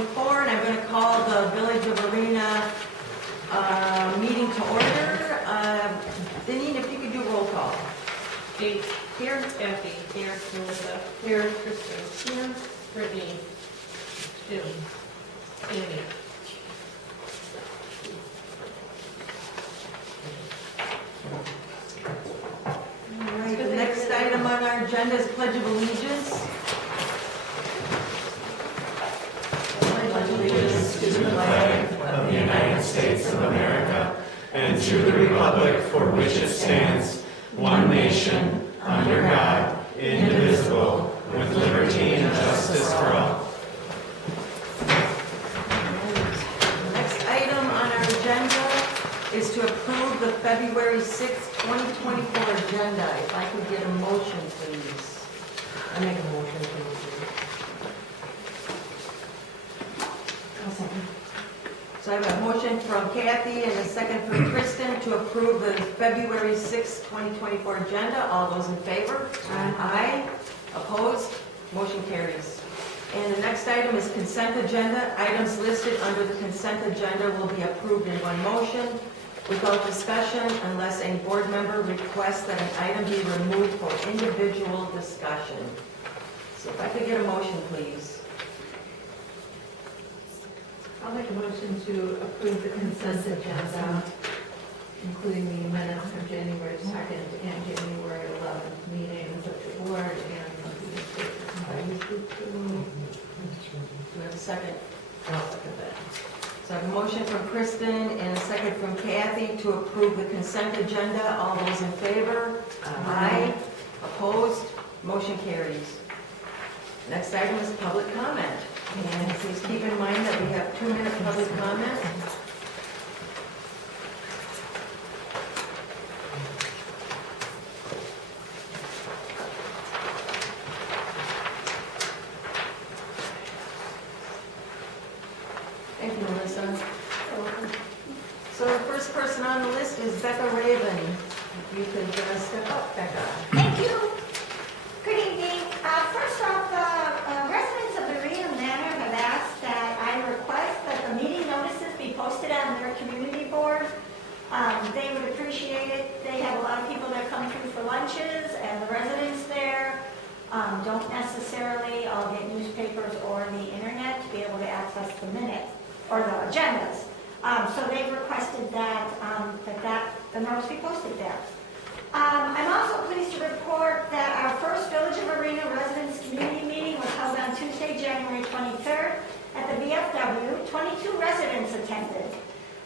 2024, and I'm going to call the Village of Arena meeting to order. Deneen, if you could do roll call. Kate. Here. Kathy. Here. Melissa. Here. Kristen. Here. Brittany. Jim. Amy. All right, the next item on our agenda is Pledge of Allegiance. Pledge allegiance to the flag of the United States of America and to the republic for which it stands, one nation, under God, indivisible, with liberty and justice for all. The next item on our agenda is to approve the February 6th, 2024 agenda. If I could get a motion, please. I make a motion to approve. So I have a motion from Kathy and a second from Kristen to approve the February 6th, 2024 agenda. All those in favor? Aye. Opposed? Motion carries. And the next item is consent agenda. Items listed under the consent agenda will be approved in one motion without discussion unless any board member requests that an item be removed for individual discussion. So if I could get a motion, please. I'll make a motion to approve the consent agenda, including the minutes from January 2nd and January 11th meetings of the board and the papers. Do we have a second? I'll second that. So I have a motion from Kristen and a second from Kathy to approve the consent agenda. All those in favor? Aye. Opposed? Motion carries. Next item is public comment. And please keep in mind that we have 2-minute public comment. Thank you, Melissa. So the first person on the list is Becca Raven. If you could step up, Becca. Thank you. Good evening. First off, residents of the Arena Manor have asked that I request that the meeting notices be posted on their community board. They would appreciate it. They have a lot of people that come through for lunches, and the residents there don't necessarily all get newspapers or the internet to be able to access the minutes or the agendas. So they've requested that the notice be posted there. I'm also pleased to report that our first Village of Arena Residents Community Meeting was held on Tuesday, January 23rd at the VFW. 22 residents attended.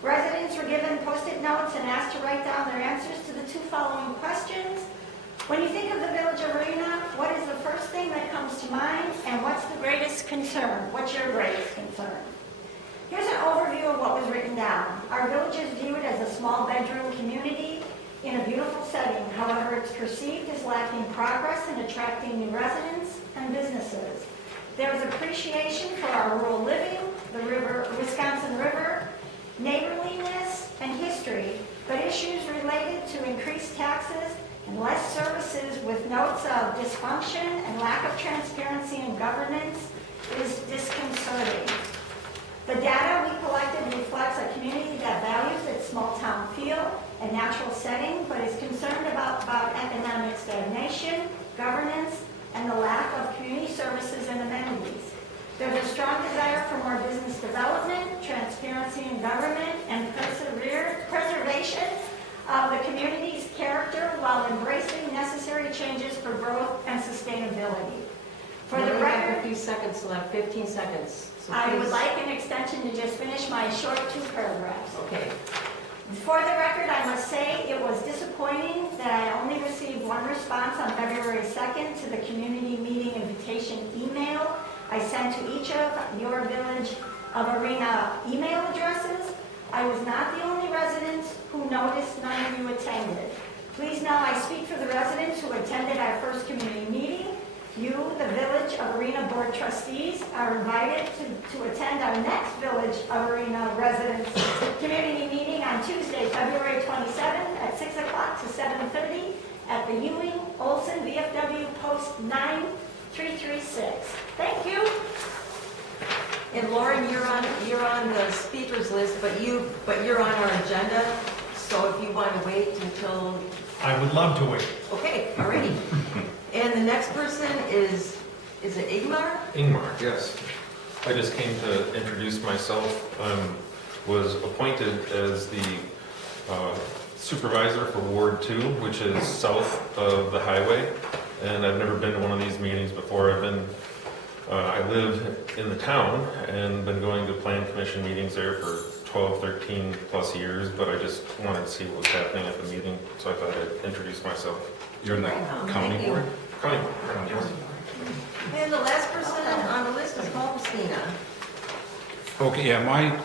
Residents were given Post-it notes and asked to write down their answers to the 2 following questions. When you think of the Village of Arena, what is the first thing that comes to mind, and what's the greatest concern? What's your greatest concern? Here's an overview of what was written down. Our village is viewed as a small bedroom community in a beautiful setting. However, it's perceived as lacking progress in attracting new residents and businesses. There is appreciation for our rural living, the Wisconsin River, neighborliness, and history, but issues related to increased taxes and less services with notes of dysfunction and lack of transparency in governance is disconcerting. The data we collected reflects a community that values its small town feel and natural setting, but is concerned about economic stagnation, governance, and the lack of community services and amenities. There's a strong desire for more business development, transparency in government, and preservation of the community's character while embracing necessary changes for growth and sustainability. For the record, a few seconds left, 15 seconds. So I would please. like an extension to just finish my short 2 paragraphs. Okay. For the record, I must say it was disappointing that I only received 1 response on February 2nd to the community meeting invitation email I sent to each of your Village of Arena email addresses. I was not the only resident who noticed none of you attended. Please know I speak for the residents who attended our first community meeting. You, the Village of Arena Board Trustees, are invited to attend our next Village of Arena Residents Community Meeting on Tuesday, February 27th at 6 o'clock to 7:30 at the Ewing Olson VFW Post 9336. Thank you. And Lauren, you're on the speakers list, but you're on our agenda, so if you want to wait until, I would love to wait. okay, alrighty. And the next person is it Igmar? Ingmar, yes. I just came to introduce myself. Was appointed as the supervisor for Ward 2, which is south of the highway. And I've never been to one of these meetings before. I live in the town and been going to plan commission meetings there for 12, 13 plus years, but I just wanted to see what was happening at the meeting, so I thought I'd introduce myself. You're in the Thank county you. board? County board, yes. And the last person on the list is Paul Christina. Okay, yeah, my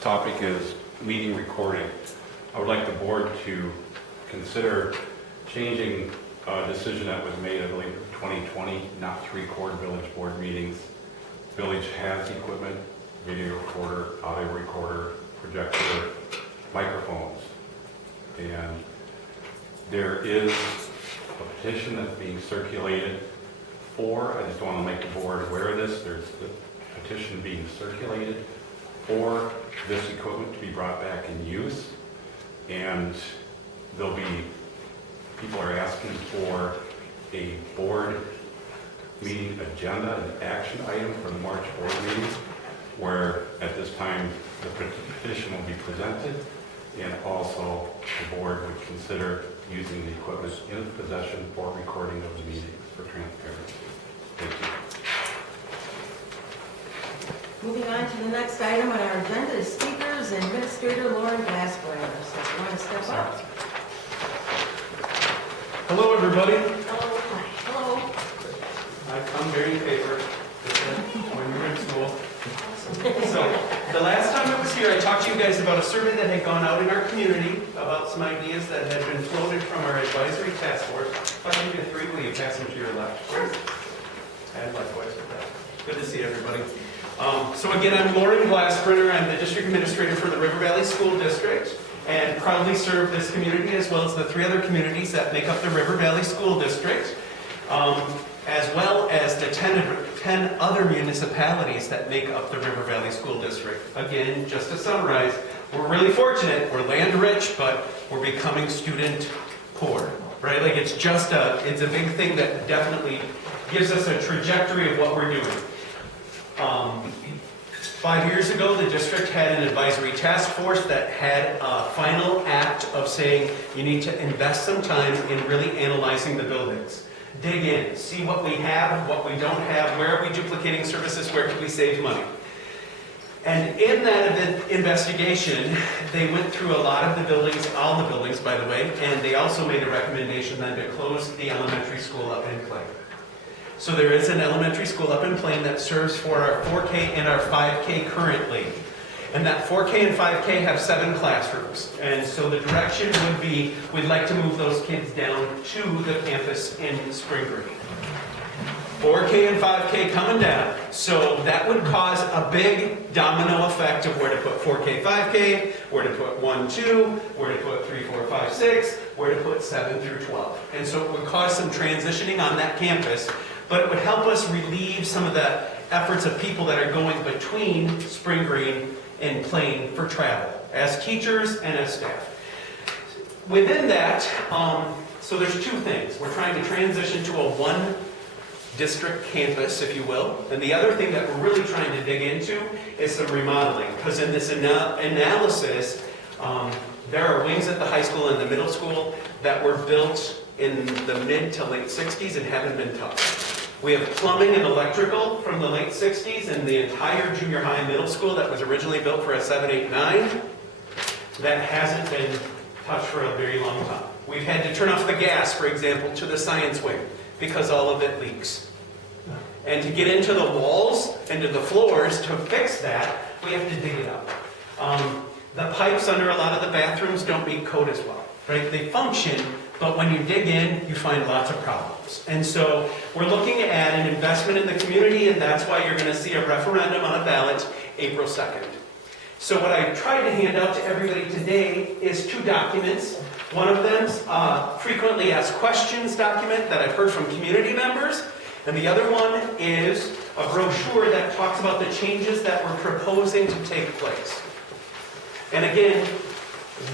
topic is meeting recording. I would like the board to consider changing a decision that was made, I believe, in 2020, not to record village board meetings. Village has equipment, video recorder, audio recorder, projector, microphones. And there is a petition that's being circulated for, I just want to make the board aware of this, there's a petition being circulated for this equipment to be brought back in use. And there'll be, people are asking for a board meeting agenda, an action item for the March board meeting, where at this time the petition will be presented, and also the board would consider using the equipment in its possession for recording of the meetings for transparency. Thank you. Moving on to the next item on our agenda is speakers and Administrator Lauren Glassbrenner. So if you want to step up. Hello, everybody. Hello. I've come bearing paper when we were in school. So, the last time I was here, I talked to you guys about a survey that had gone out in our community about some ideas that had been floated from our advisory task force. If I can give you three, will you pass them to your left? Sure. And likewise with that. Good to see everybody. So again, I'm Lauren Glassbrenner. I'm the district administrator for the River Valley School District, and proudly serve this community as well as the three other communities that make up the River Valley School District, as well as the 10 other municipalities that make up the River Valley School District. Again, just to summarize, we're really fortunate. We're land rich, but we're becoming student poor, right? Like it's a big thing that definitely gives us a trajectory of what we're doing. 5 years ago, the district had an advisory task force that had a final act of saying you need to invest some time in really analyzing the buildings. Dig in, see what we have, what we don't have, where are we duplicating services, where could we save money. And in that investigation, they went through a lot of the buildings, all the buildings by the way, and they also made a recommendation then to close the elementary school up in Clay. So there is an elementary school up in Plain that serves for our 4K and our 5K currently. And that 4K and 5K have 7 classrooms. And so the direction would be, we'd like to move those kids down to the campus in Spring Green. 4K and 5K coming down. So that would cause a big domino effect of where to put 4K, 5K, where to put 1, 2, where to put 3, 4, 5, 6, where to put 7 through 12. And so it would cause some transitioning on that campus, but it would help us relieve some of the efforts of people that are going between Spring Green and Plain for travel, as teachers and as staff. Within that, so there's two things. We're trying to transition to a one district campus, if you will. And the other thing that we're really trying to dig into is some remodeling, because in this analysis, there are wings at the high school and the middle school that were built in the mid to late 60s and haven't been touched. We have plumbing and electrical from the late 60s and the entire junior high and middle school that was originally built for a 7, 8, 9 that hasn't been touched for a very long time. We've had to turn off the gas, for example, to the science wing because all of it leaks. And to get into the walls and to the floors to fix that, we have to dig it up. The pipes under a lot of the bathrooms don't meet code as well, right? They function, but when you dig in, you find lots of problems. And so we're looking at an investment in the community, and that's why you're going to see a referendum on a ballot April 2nd. So what I tried to hand out to everybody today is 2 documents. One of them's a frequently asked questions document that I've heard from community members, and the other one is a brochure that talks about the changes that we're proposing to take place. And again,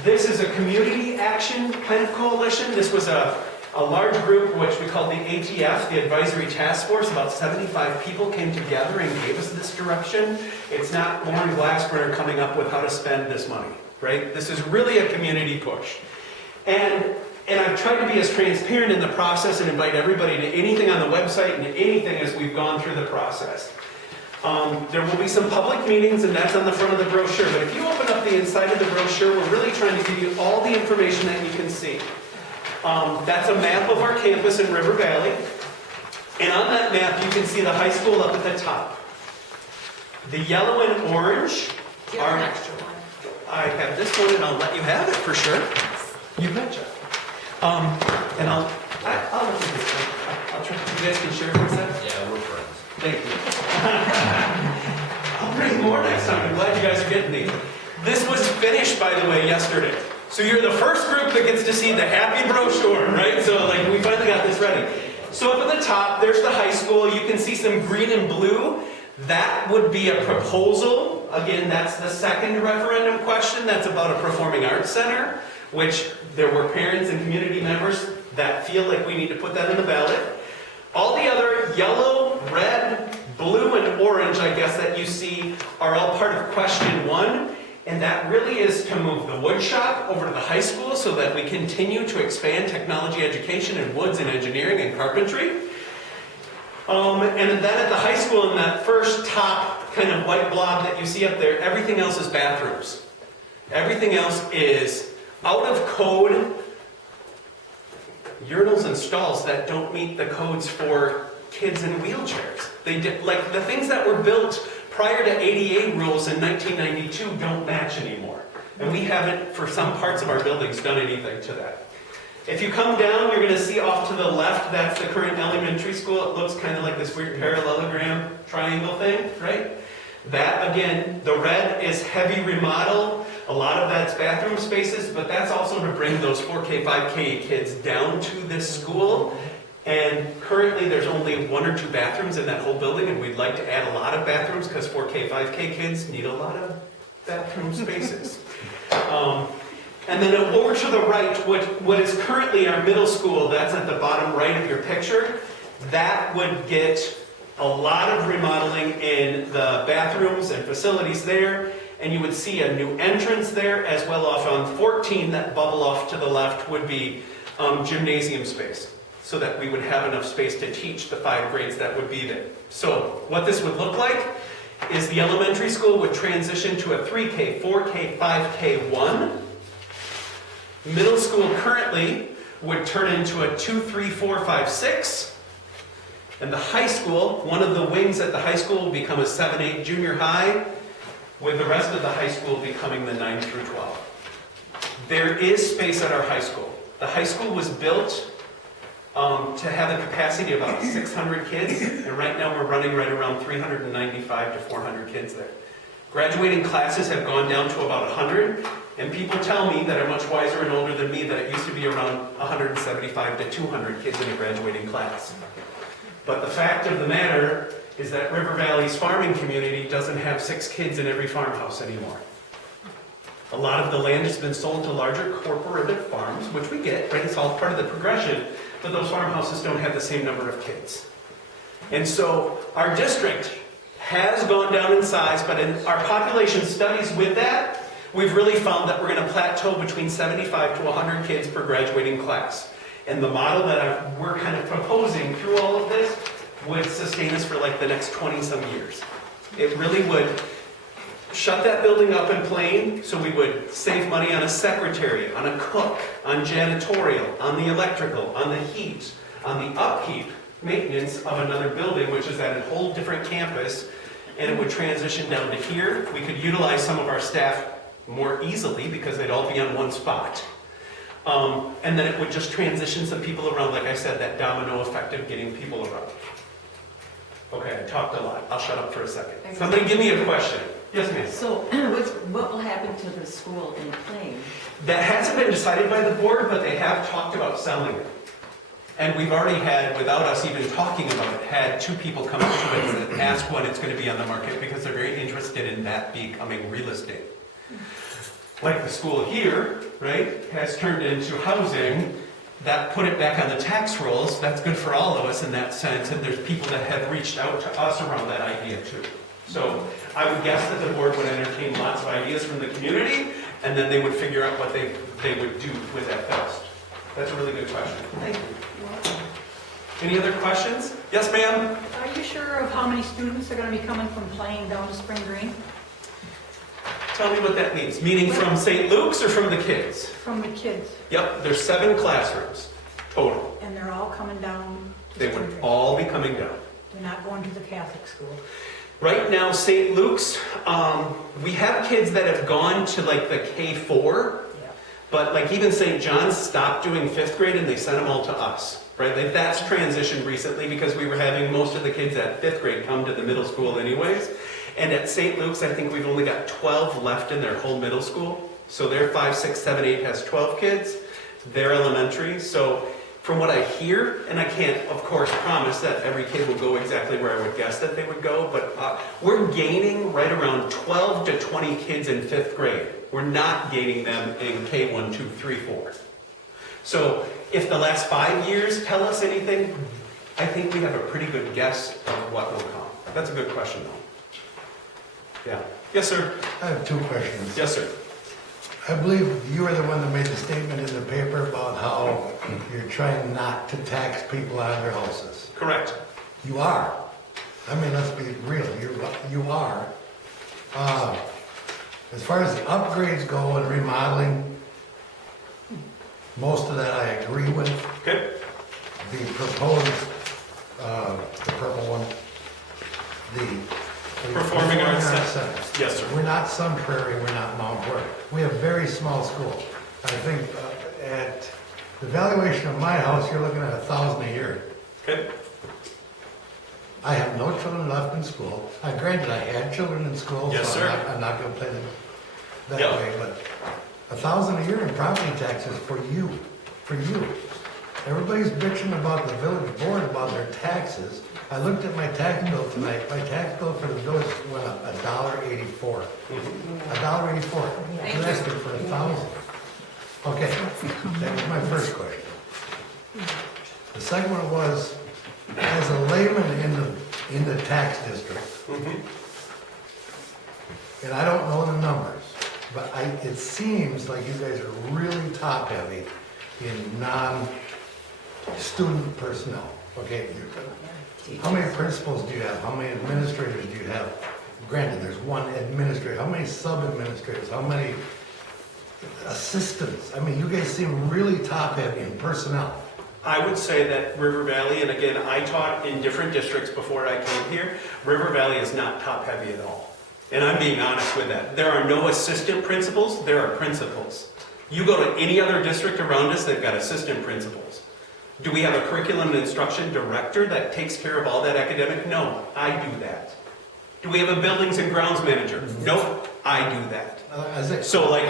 this is a community action kind of coalition. This was a large group, which we call the ATF, the Advisory Task Force. About 75 people came together and gave us this direction. It's not Lauren Glassburner coming up with how to spend this money, right? This is really a community push. And I've tried to be as transparent in the process and invite everybody to anything on the website and anything as we've gone through the process. There will be some public meetings, and that's on the front of the brochure. But if you open up the inside of the brochure, we're really trying to give you all the information that you can see. That's a map of our campus in River Valley. And on that map, you can see the high school up at the top. The yellow and orange Do you have are... an extra one? I have this one, and I'll let you have it for sure. You betcha. And I'll look at this one. I'll try. You guys can share for a second? Yeah, we're friends. Thank you. I'll bring more next time. I'm glad you guys are getting these. This was finished, by the way, yesterday. So you're the first group that gets to see the happy brochure, right? So like we finally got this ready. So up at the top, there's the high school. You can see some green and blue. That would be a proposal. Again, that's the second referendum question. That's about a performing arts center, which there were parents and community members that feel like we need to put that in the ballot. All the other yellow, red, blue, and orange, I guess, that you see are all part of question 1. And that really is to move the wood shop over to the high school so that we continue to expand technology education in woods and engineering and carpentry. And then at the high school, in that first top kind of white blob that you see up there, everything else is bathrooms. Everything else is out of code urinals and stalls that don't meet the codes for kids in wheelchairs. They did, like the things that were built prior to ADA rules in 1992 don't match anymore. And we haven't, for some parts of our buildings, done anything to that. If you come down, you're going to see off to the left, that's the current elementary school. It looks kind of like this weird parallelogram triangle thing, right? That, again, the red is heavy remodel. A lot of that's bathroom spaces, but that's also to bring those 4K, 5K kids down to this school. And currently there's only 1 or 2 bathrooms in that whole building, and we'd like to add a lot of bathrooms because 4K, 5K kids need a lot of bathroom spaces. And then over to the right, what is currently our middle school, that's at the bottom right of your picture, that would get a lot of remodeling in the bathrooms and facilities there, and you would see a new entrance there, as well off on 14, that bubble off to the left would be gymnasium space, so that we would have enough space to teach the 5 grades that would be there. So what this would look like is the elementary school would transition to a 3K, 4K, 5K, 1. Middle school currently would turn into a 2, 3, 4, 5, 6. And the high school, one of the wings at the high school will become a 7, 8 junior high, with the rest of the high school becoming the 9 through 12. There is space at our high school. The high school was built to have a capacity of about 600 kids, and right now we're running right around 395 to 400 kids there. Graduating classes have gone down to about 100, and people tell me that are much wiser and older than me that it used to be around 175 to 200 kids in a graduating class. But the fact of the matter is that River Valley's farming community doesn't have 6 kids in every farmhouse anymore. A lot of the land has been sold to larger corporate farms, which we get, right? It's all part of the progression, but those farmhouses don't have the same number of kids. And so our district has gone down in size, but in our population studies with that, we've really found that we're going to plateau between 75 to 100 kids per graduating class. And the model that we're kind of proposing through all of this would sustain us for like the next 20-some years. It really would shut that building up and plain, so we would save money on a secretary, on a cook, on janitorial, on the electrical, on the heat, on the upkeep, maintenance of another building, which is at a whole different campus, and it would transition down to here. We could utilize some of our staff more easily because they'd all be on one spot. And then it would just transition some people around, like I said, that domino effect of getting people around. Okay, I talked a lot. I'll shut up for a second. Somebody give me a question. Yes, ma'am. So what will happen to the school in Plain? That hasn't been decided by the board, but they have talked about selling it. And we've already had, without us even talking about it, had 2 people come up to us and ask when it's going to be on the market because they're very interested in that becoming real estate. Like the school here, right, has turned into housing, that put it back on the tax rolls. That's good for all of us in that sense, and there's people that have reached out to us around that idea too. So I would guess that the board would entertain lots of ideas from the community, and then they would figure out what they would do with that best. That's a really good question. Thank you. Any other questions? Yes, ma'am? Are you sure of how many students are going to be coming from playing down to Spring Green? Tell me what that means. Meaning from St. Luke's or from the kids? From the kids, Yep, there's 7 classrooms total. and they're all coming down to They Spring would Green? all be coming down. They're not going to the Catholic school? Right now, St. Luke's, we have kids that have gone to like the K4, Yeah. but like even St. John's stopped doing 5th grade and they sent them all to us, right? Like that's transitioned recently because we were having most of the kids at 5th grade come to the middle school anyways. And at St. Luke's, I think we've only got 12 left in their whole middle school. So their 5, 6, 7, 8 has 12 kids. They're elementary. So from what I hear, and I can't, of course, promise that every kid will go exactly where I would guess that they would go, but we're gaining right around 12 to 20 kids in 5th grade. We're not gaining them in K1, 2, 3, 4. So if the last 5 years tell us anything, I think we have a pretty good guess of what will come. That's a good question, though. Yeah. Yes, sir. I have 2 questions. Yes, sir. I believe you are the one that made the statement in the paper about how you're trying not to tax people out of their houses. Correct. You are. I mean, let's be real, you are. As far as the upgrades go and remodeling, most of that I agree with. Okay. The proposed, the purple one, the Performing arts center. Yes, sir. We're not Sun Prairie, we're not Mount Vernon. We have very small schools. I think at the valuation of my house, you're looking at $1,000 a year. Okay. I have no children left in school. Granted, I had children in school, Yes, so sir. I'm not going to play them that Yep. way. But $1,000 a year in property taxes for you. Everybody's bitching about the village board about their taxes. I looked at my tax bill tonight. My tax bill for the village went up $1.84. $1.84. I'm asking for $1,000. Okay, that was my first question. The second one was, as a layman in the tax district, and I don't know the numbers, but it seems like you guys are really top heavy in non-student personnel. Okay, how many principals do you have? How many administrators do you have? Granted, there's one administrator. How many sub-administrators? How many assistants? I mean, you guys seem really top heavy in personnel. I would say that River Valley, and again, I taught in different districts before I came here, River Valley is not top heavy at all. And I'm being honest with that. There are no assistant principals, there are principals. You go to any other district around us, they've got assistant principals. Do we have a curriculum and instruction director that takes care of all that academic? No, I do that. Do we have a buildings and grounds manager? Nope, I do that. So like,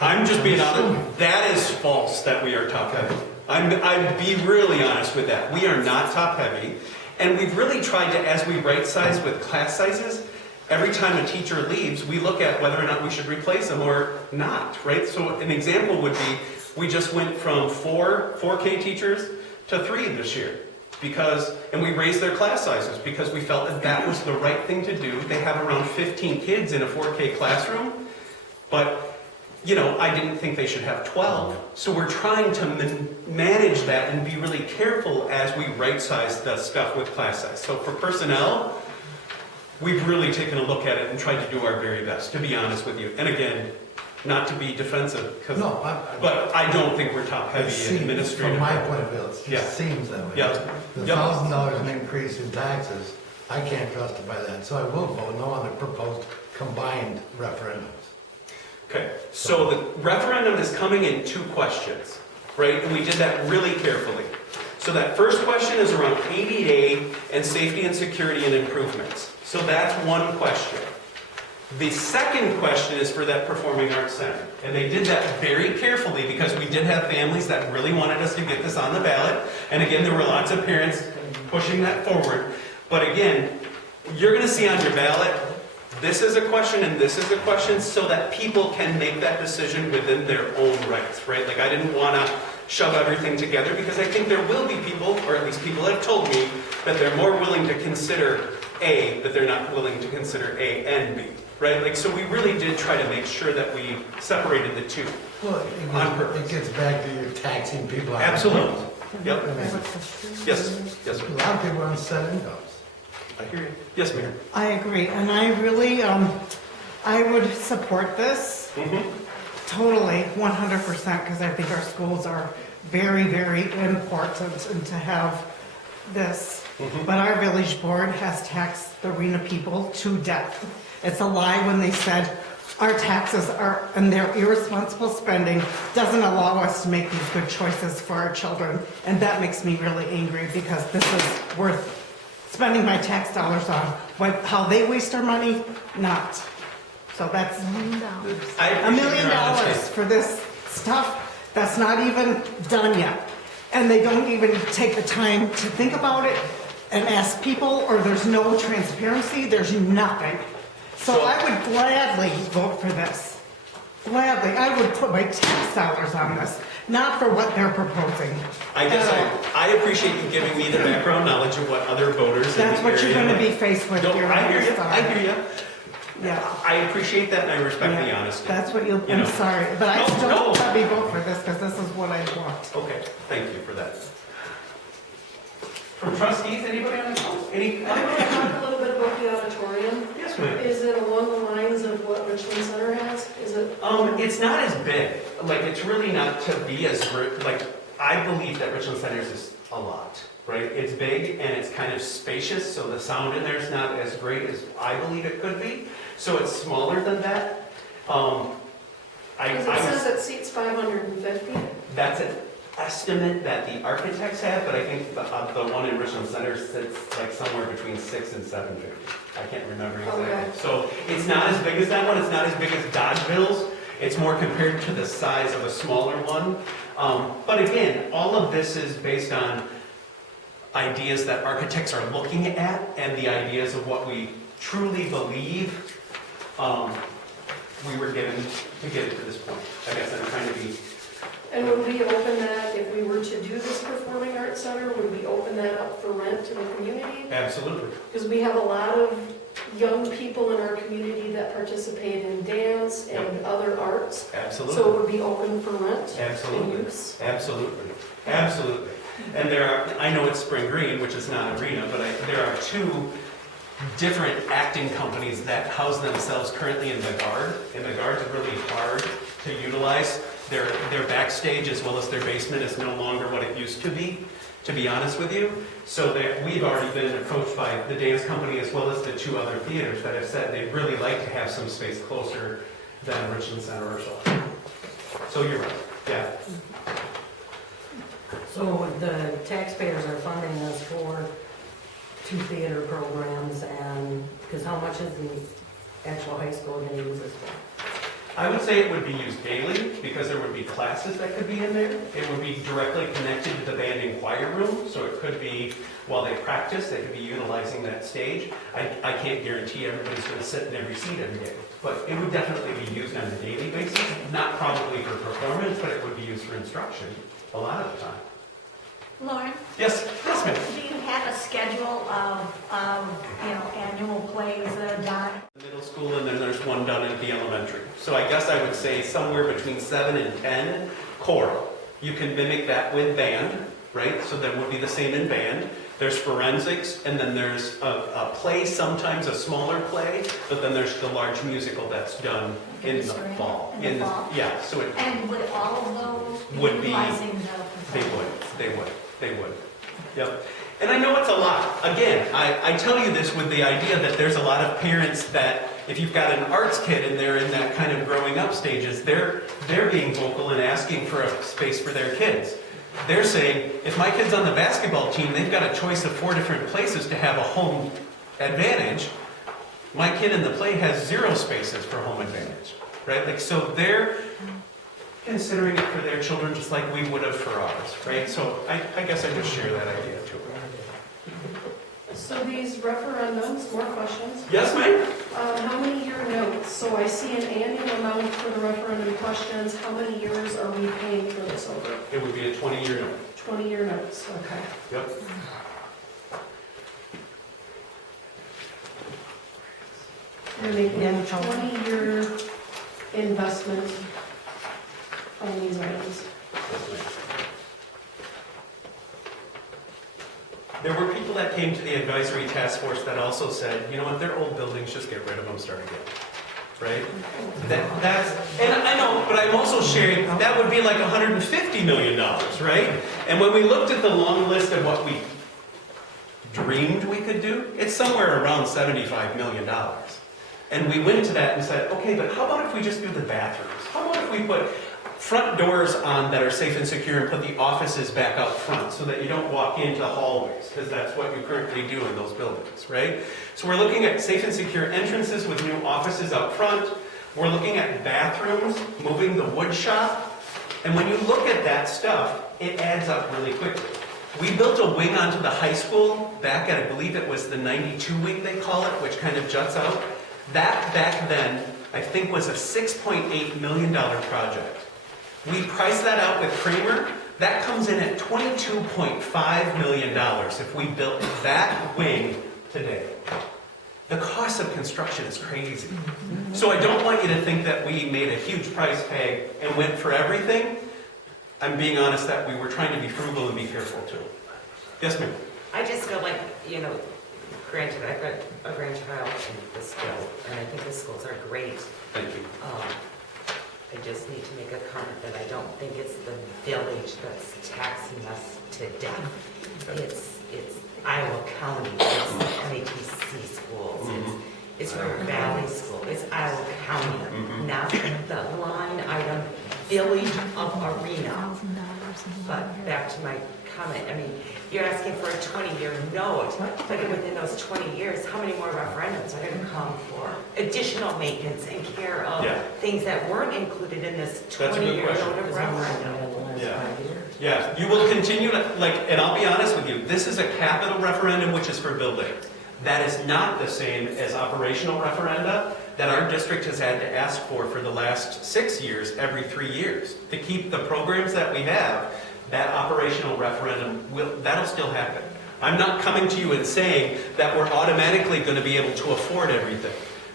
I'm just being honest, that is false that we are top heavy. I'd be really honest with that. We are not top heavy. And we've really tried to, as we right size with class sizes, every time a teacher leaves, we look at whether or not we should replace them or not, right? So an example would be, we just went from 4K teachers to 3 this year. And we raised their class sizes because we felt that that was the right thing to do. They have around 15 kids in a 4K classroom, but I didn't think they should have 12. So we're trying to manage that and be really careful as we right size the stuff with class size. So for personnel, we've really taken a look at it and tried to do our very best, to be honest with you. And again, not to be defensive, but I don't think we're top heavy in administrative. From my point of view, it just seems that way. Yeah. The $1,000 in increase in taxes, I can't justify that. So I will vote no on the proposed combined referendums. Okay, so the referendum is coming in 2 questions, right? And we did that really carefully. So that first question is around ADA and safety and security and improvements. So that's one question. The second question is for that Performing Arts Center. And they did that very carefully because we did have families that really wanted us to get this on the ballot. And again, there were lots of parents pushing that forward. But again, you're going to see on your ballot, this is a question and this is a question so that people can make that decision within their own rights, right? Like I didn't want to shove everything together because I think there will be people, or at least people have told me, that they're more willing to consider A, but they're not willing to consider A and B, right? Like, so we really did try to make sure that we separated the two. Well, On purpose. it gets back to your taxing people. out. Absolutely. Yep. I mean, Yes, yes, A sir. lot of people on set incomes. I hear you. Yes, Mayor. I agree, and I really, I would support this totally, 100%, because I think our schools are very, very important and to have this. But our village board has taxed the arena people to death. It's a lie when they said our taxes are, and their irresponsible spending doesn't allow us to make these good choices for our children. And that makes me really angry because this is worth spending my tax dollars on. But how they waste our money, not. So that's I $1 appreciate million your honesty. for this stuff that's not even done yet. And they don't even take the time to think about it and ask people, or there's no transparency, there's nothing. So I would gladly vote for this. Gladly, I would put my tax dollars on this, not for what they're proposing. I guess I appreciate you giving me the background knowledge of what other voters in the area. That's what you're gonna be faced with No, here. I hear you, I hear you. Yeah. I appreciate that and I respect the honesty. That's what you'll, You I'm know. sorry, but I No, still no. probably vote for this, because this is what I want. Okay, thank you for that. From trustees, anybody on the call? Any? I want to talk a little bit about the auditorium. Yes, ma'am. Is it along the lines of what Richland Center has? Is it? It's not as big. Like, it's really not to be as, like, I believe that Richland Centers is a lot, right? It's big and it's kind of spacious, so the sound in there is not as great as I believe it could be. So it's smaller than that. Because it says it seats 550. That's an estimate that the architects have, but I think the one in Richland Center sits like somewhere between 6 and 750. I can't remember exactly. Okay. So it's not as big as that one. It's not as big as Dodgeville's. It's more compared to the size of a smaller one. But again, all of this is based on ideas that architects are looking at and the ideas of what we truly believe we were given to get it to this point. I guess I'm trying to be. And would we open that, if we were to do this Performing Arts Center, would we open that up for rent to the community? Absolutely. Because we have a lot of young people in our community that participate in dance and other arts. Absolutely. So it would be open for rent and Absolutely. use? Absolutely. Absolutely. And there are, I know it's Spring Green, which is not arena, but there are two different acting companies that house themselves currently in the Guard. And the Guard's really hard to utilize. Their backstage as well as their basement is no longer what it used to be honest with you. So we've already been approached by the dance company as well as the two other theaters that have said they'd really like to have some space closer than Richland Center or so. So you're right, yeah. So the taxpayers are funding this for 2 theater programs, and, because how much is the actual high school going to use this for? I would say it would be used daily because there would be classes that could be in there. It would be directly connected to the band and choir room, so it could be, while they practice, they could be utilizing that stage. I can't guarantee everybody's going to sit in every seat every day, but it would definitely be used on a daily basis, not probably for performance, but it would be used for instruction a lot of the time. Lauren, Yes, yes, ma'am. do you have a schedule of annual plays done? Middle school, and then there's one done at the elementary. So I guess I would say somewhere between 7 and 10 choral. You can mimic that with band, right? So that would be the same in band. There's forensics, and then there's a play, sometimes a smaller play, but then there's the large musical that's done in the fall. In the fall? Yeah, so it And would all of those Would be- utilizing the they performance? would. Yep. And I know it's a lot. Again, I tell you this with the idea that there's a lot of parents that, if you've got an arts kid and they're in that kind of growing up stages, they're being vocal and asking for a space for their kids. They're saying, if my kid's on the basketball team, they've got a choice of 4 different places to have a home advantage. My kid in the play has 0 spaces for home advantage, right? Like, so they're considering it for their children just like we would have for ours, right? So I guess I just share that idea too. So these referendums, more questions. Yes, ma'am? How many year notes? So I see an annual amount for the referendum questions. How many years are we paying for this over? It would be a 20-year note. 20-year notes, okay. Yep. We're making a 20-year investment on these items. There were people that came to the advisory task force that also said, you know what, they're old buildings, just get rid of them, start again. Right? That's, and I know, but I'm also sharing, that would be like $150 million, right? And when we looked at the long list of what we dreamed we could do, it's somewhere around $75 million. And we went to that and said, okay, but how about if we just do the bathrooms? How about if we put front doors on that are safe and secure and put the offices back out front so that you don't walk into hallways, because that's what you currently do in those buildings, right? So we're looking at safe and secure entrances with new offices out front. We're looking at bathrooms, moving the wood shop. And when you look at that stuff, it adds up really quickly. We built a wing onto the high school back at, I believe it was the 92 wing they call it, which kind of juts out. That back then, I think, was a $6.8 million project. We priced that out with Kramer. That comes in at $22.5 million if we built that wing today. The cost of construction is crazy. So I don't want you to think that we made a huge price tag and went for everything. I'm being honest that we were trying to be frugal and be careful too. Yes, ma'am? I just feel like, you know, granted, I've got a grandchild in this school, and I think the schools are great. Thank you. I just need to make a comment that I don't think it's the village that's taxing us to death. It's Iowa County, it's MATC schools, it's River Valley School, it's Iowa County, not the line item village of Arena. But back to my comment, I mean, you're asking for a 20-year note, but within those 20 years, how many more referendums are going to come for additional maintenance and care of things that weren't included in this 20-year note of referendum? Yeah, you will continue to, like, and I'll be honest with you, this is a capital referendum, which is for building. That is not the same as operational referenda that our district has had to ask for the last 6 years, every 3 years. To keep the programs that we have, that operational referendum, that'll still happen. I'm not coming to you and saying that we're automatically going to be able to afford everything.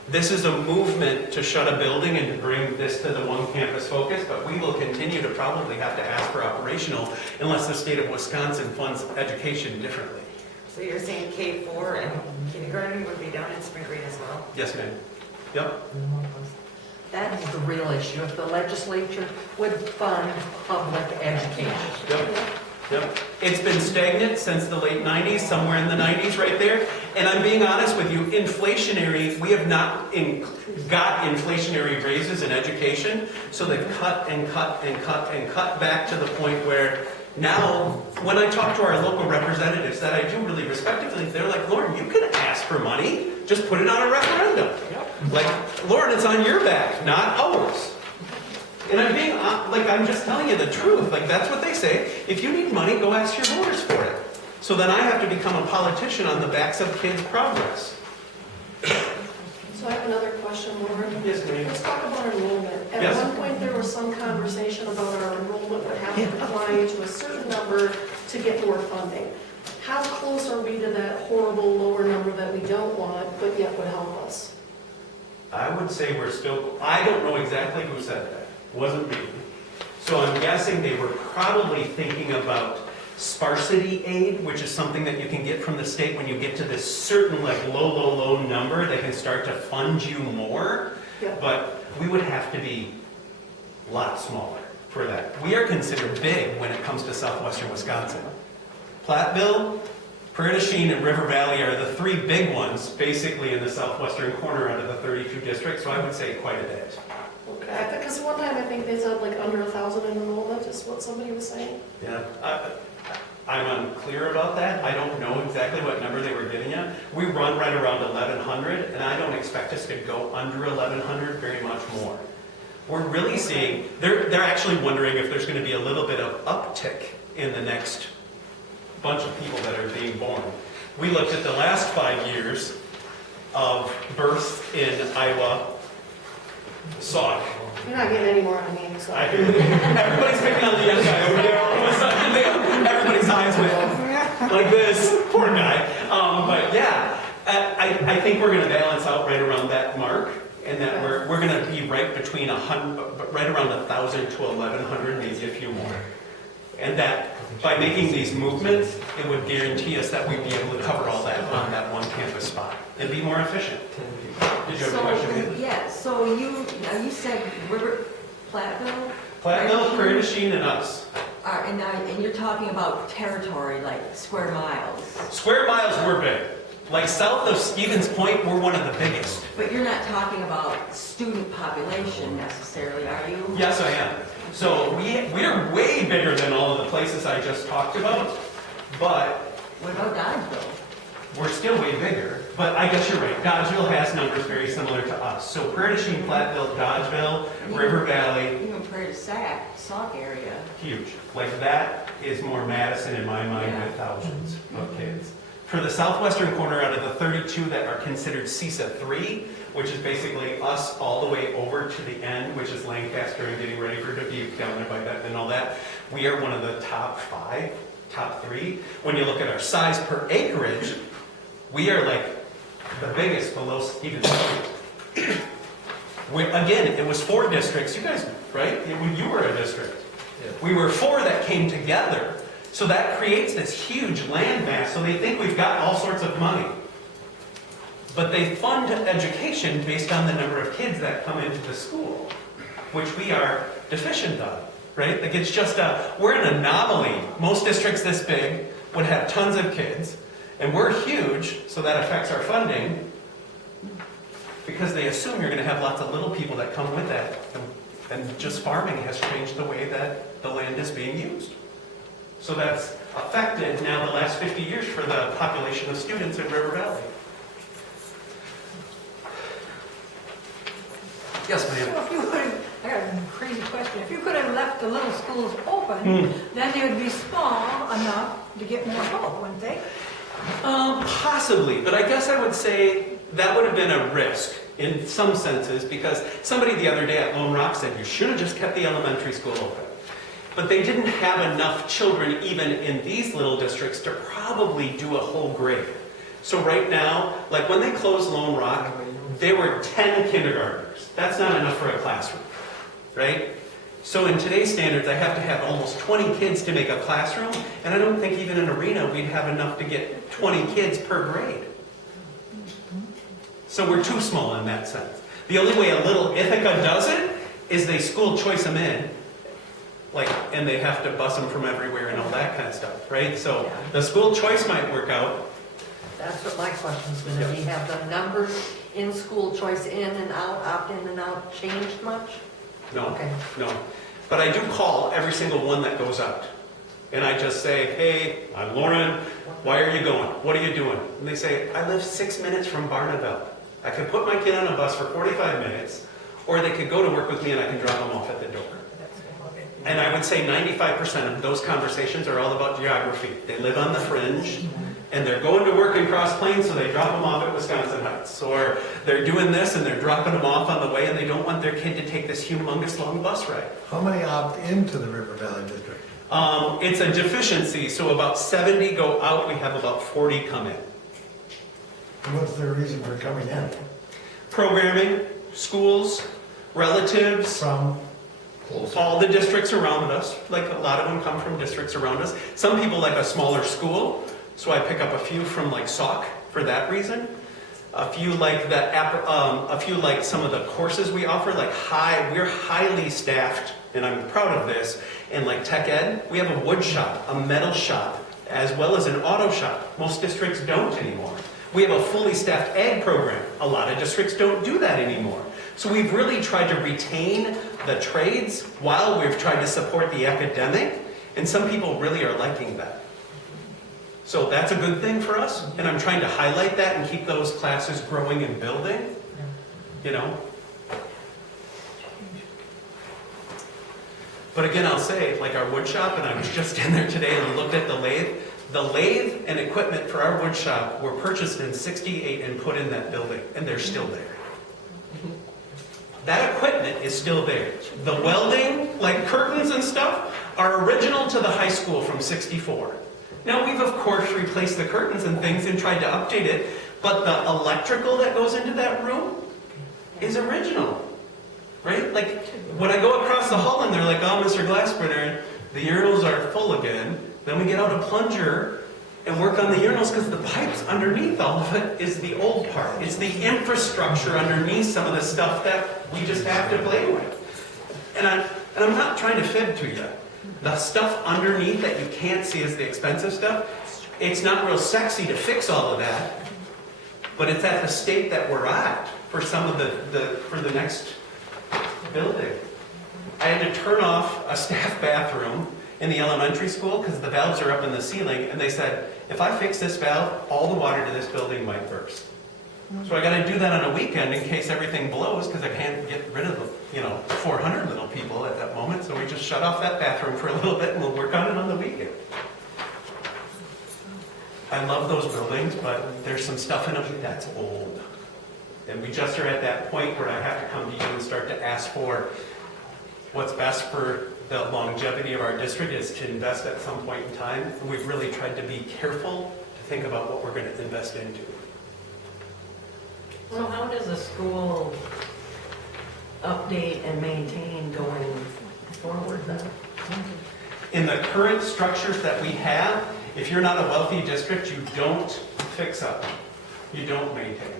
This is a movement to shut a building and to bring this to the one campus focus, but we will continue to probably have to ask for operational unless the state of Wisconsin funds education differently. So you're saying K4 and kindergarten would be down in Spring Green as well? Yes, ma'am. Yep. That's the real issue, if the legislature would fund public education. Yep. It's been stagnant since the late 90s, somewhere in the 90s right there. And I'm being honest with you, inflationary, we have not got inflationary raises in education, so they've cut and cut and cut and cut back to the point where now, when I talk to our local representatives that I do really respectively, they're like, Lauren, you can ask for money, just put it on a referendum. Like, Lauren, it's on your back, not ours. And I'm being, I'm just telling you the truth. Like, that's what they say. If you need money, go ask your voters for it. So then I have to become a politician on the backs of kids' progress. So I have another question, Lauren. Yes, ma'am. Let's talk about enrollment. At one point, there was some conversation about our enrollment would have to decline to a certain number to get more funding. How close are we to that horrible lower number that we don't want, but yet would help us? I would say we're still, I don't know exactly who said that. It wasn't me. So I'm guessing they were probably thinking about sparsity aid, which is something that you can get from the state when you get to this certain low number. They can start to fund you more. Yeah. But we would have to be a lot smaller for that. We are considered big when it comes to southwestern Wisconsin. Platteville, Prairie du Chien, and River Valley are the three big ones, basically in the southwestern corner out of the 32 districts, so I would say quite a bit. Okay, because one time I think they said under 1,000 in enrollment is what somebody was saying. Yeah, I'm unclear about that. I don't know exactly what number they were getting at, we run right around 1,100, and I don't expect us to go under 1,100 very much more. We're really seeing, they're actually wondering if there's going to be a little bit of uptick in the next bunch of people that are being born. We looked at the last 5 years of births in Iowa, Sauk. You're not getting any more on me, so. Everybody's picking on the young guy over there. All of a sudden, everybody's eyes went like this. Poor guy. But yeah, I think we're going to balance out right around that mark, and that we're going to be right between right around 1,000 to 1,100, maybe a few more. And that by making these movements, it would guarantee us that we'd be able to cover all that on that one campus spot and be more efficient. Did you have a question? Yeah, so you said River, Platteville? Platteville, Prairie du Chien, and us. And you're talking about territory, like square miles. Square miles, we're big. Like south of Stevens Point, we're one of the biggest. But you're not talking about student population necessarily, are you? Yes, I am. So we're way bigger than all of the places I just talked about, but What about Dodgeville? we're still way bigger. But I guess you're right. Dodgeville has numbers very similar to us. So Prairie du Chien, Platteville, Dodgeville, River Valley, Even Prairie du Sauk area. huge. Like that is more Madison in my mind with thousands of kids. For the southwestern corner, out of the 32 that are considered CISA 3, which is basically us all the way over to the end, which is Lancaster and getting ready for Dubuque down there by that and all that, we are one of the top 5, top 3. When you look at our size per acreage, we are like the biggest below Stevens Point. Again, it was 4 districts. You guys, right? You were a district. We were 4 that came together. So that creates this huge land mass. So they think we've got all sorts of money. But they fund education based on the number of kids that come into the school, which we are deficient on, right? Like it's just we're an anomaly. Most districts this big would have tons of kids, and we're huge, so that affects our funding because they assume you're going to have lots of little people that come with that. And just farming has changed the way that the land is being used. So that's affected now the last 50 years for the population of students in River Valley. Yes, ma'am. So if you could have, I got a crazy question, if you could have left the little schools open, then they would be small enough to get more help, wouldn't they? Possibly, but I guess I would say that would have been a risk in some senses because somebody the other day at Lone Rock said you should have just kept the elementary school open. But they didn't have enough children even in these little districts to probably do a whole grade. So right now, like when they closed Lone Rock, there were 10 kindergartners. That's not enough for a classroom, right? So in today's standards, I have to have almost 20 kids to make a classroom, and I don't think even in Arena we'd have enough to get 20 kids per grade. So we're too small in that sense. The only way a little Ithaca does it is they school choice them in, and they have to bus them from everywhere and all that kind of stuff, right? So the school choice might work out. That's what my question's gonna be. Have the numbers in school choice in and out, opt in and out changed much? No, Okay. no. But I do call every single one that goes out. And I just say, hey, I'm Lauren, why are you going? What are you doing? And they say, I live 6 minutes from Barnaville. I could put my kid on a bus for 45 minutes, or they could go to work with me and I can drop them off at the door. And I would say 95% of those conversations are all about geography. They live on the fringe, and they're going to work in Cross Plains, so they drop them off at Wisconsin Heights. Or they're doing this, and they're dropping them off on the way, and they don't want their kid to take this humongous long bus ride. How many opt into the River Valley District? It's a deficiency, so about 70 go out, we have about 40 come in. And what's their reason for coming in? Programming, schools, relatives, From close. all the districts around us. Like a lot of them come from districts around us. Some people like a smaller school, so I pick up a few from like Sauk for that reason. A few like some of the courses we offer, we're highly staffed, and I'm proud of this. And like tech ed, we have a wood shop, a metal shop, as well as an auto shop. Most districts don't anymore. We have a fully staffed ag program. A lot of districts don't do that anymore. So we've really tried to retain the trades while we've tried to support the academic, and some people really are liking that. So that's a good thing for us, and I'm trying to highlight that and keep those classes growing and building, you know? But again, I'll say, like our wood shop, and I was just in there today and looked at the lathe and equipment for our wood shop were purchased in '68 and put in that building, and they're still there. That equipment is still there. The welding, like curtains and stuff, are original to the high school from '64. Now, we've of course replaced the curtains and things and tried to update it, but the electrical that goes into that room is original, right? Like, when I go across the hall and they're like, oh, Mr. Glassbrenner, the urinals are full again, then we get out a plunger and work on the urinals because the pipes underneath all of it is the old part. It's the infrastructure underneath some of the stuff that we just have to play with. And I'm not trying to fib to you. The stuff underneath that you can't see is the expensive stuff. It's not real sexy to fix all of that, but it's at the state that we're at for some of for the next building. I had to turn off a staff bathroom in the elementary school because the valves are up in the ceiling, and they said, if I fix this valve, all the water to this building might burst. So I got to do that on a weekend in case everything blows because I can't get rid of the 400 little people at that moment. So we just shut off that bathroom for a little bit and we'll work on it on the weekend. I love those buildings, but there's some stuff in them that's old. And we just are at that point where I have to come to you and start to ask for what's best for the longevity of our district is to invest at some point in time. And we've really tried to be careful to think about what we're going to invest into. So how does a school update and maintain going forward then? In the current structures that we have, if you're not a wealthy district, you don't fix up. You don't maintain.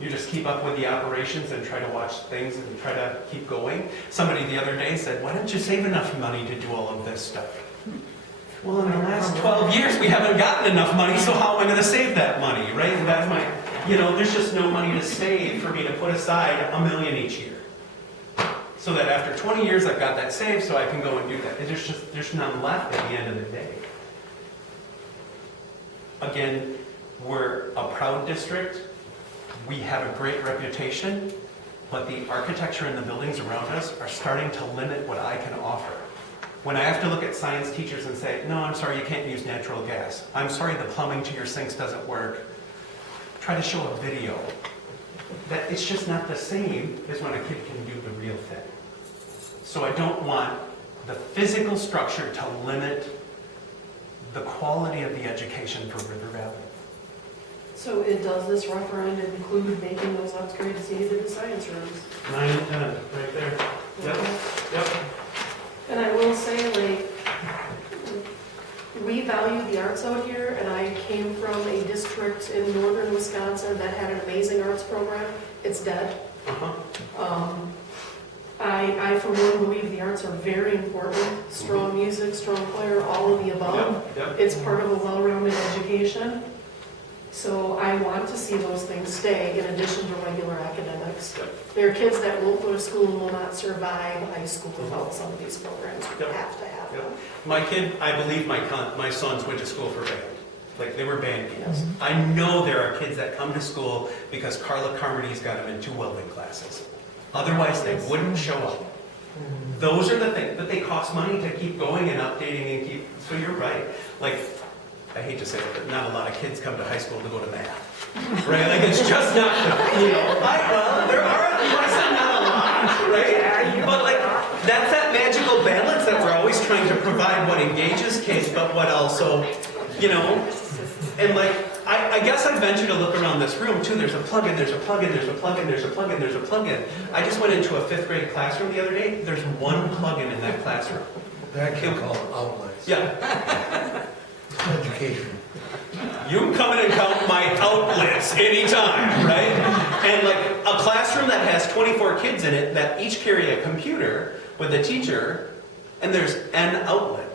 You just keep up with the operations and try to watch things and try to keep going. Somebody the other day said, why don't you save enough money to do all of this stuff? Well, in the last 12 years, we haven't gotten enough money, so how am I going to save that money, right? And that's my, there's just no money to save for me to put aside $1 million each year. So that after 20 years, I've got that saved so I can go and do that. And there's none left at the end of the day. Again, we're a proud district. We have a great reputation, but the architecture and the buildings around us are starting to limit what I can offer. When I have to look at science teachers and say, no, I'm sorry, you can't use natural gas. I'm sorry, the plumbing to your sinks doesn't work. Try to show a video. That it's just not the same as when a kid can do the real thing. So I don't want the physical structure to limit the quality of the education for River Valley. So does this referendum include making those upgrades needed in science rooms? 9 and 10, right there. Yep. And I will say, we value the arts out here, and I came from a district in northern Wisconsin that had an amazing arts program. It's dead. I for one believe the arts are very important. Strong music, strong choir, all of the above. Yep. It's part of a well-rounded education. So I want to see those things stay in addition to regular academics. Yep. There are kids that won't go to school and will not survive high school without some of these programs. We have to have them. My kid, I believe my sons went to school for band. Like, they were band kids. I know there are kids that come to school because Carla Carmody's got them in 2 welding classes. Otherwise, they wouldn't show up. Those are the things, but they cost money to keep going and updating and keep, so you're right. Like, I hate to say it, but not a lot of kids come to high school to go to math. Right? Like, it's just not, well, there are, not a lot, right? But like, that's that magical balance that we're always trying to provide, what engages kids, but what also, and like, I guess I venture to look around this room too. There's a plug-in, there's a plug-in, there's a plug-in, there's a plug-in, there's a plug-in. I just went into a 5th grade classroom the other day. There's 1 plug-in in that classroom. They're actually called outlets. Yeah. Education. You can come in and count my outlets anytime, right? And like a classroom that has 24 kids in it that each carry a computer with a teacher, and there's an outlet,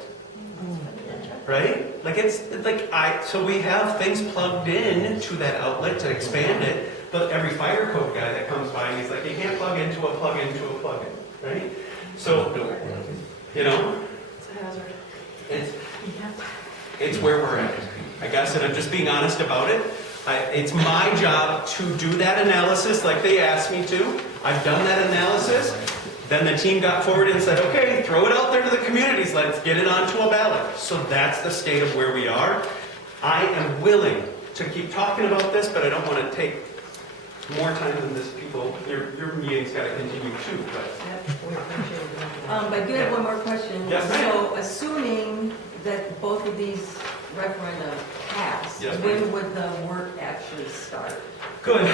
right? Like so we have things plugged in to that outlet to expand it, but every fire code guy that comes by, he's like, you can't plug into a plug into a plug-in, right? So, It's a hazard. It's where we're at, I guess, and I'm just being honest about it. It's my job to do that analysis like they asked me to. I've done that analysis. Then the team got forward and said, okay, throw it out there to the communities. Let's get it onto a ballot. So that's the state of where we are. I am willing to keep talking about this, but I don't want to take more time than this. People, your meeting's got to continue too. But I do have one more question. Yes, ma'am. So assuming that both of these referenda pass, Yes, ma'am. when would the work actually start? Good.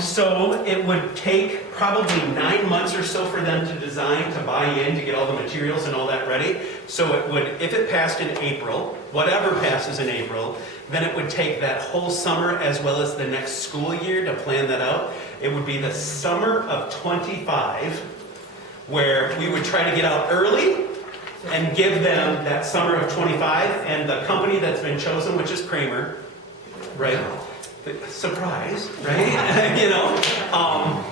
So it would take probably 9 months or so for them to design, to buy in, to get all the materials and all that ready. So it would, if it passed in April, whatever passes in April, then it would take that whole summer as well as the next school year to plan that out. It would be the summer of '25, where we would try to get out early and give them that summer of '25, and the company that's been chosen, which is Kramer, right? Surprise, right? You know,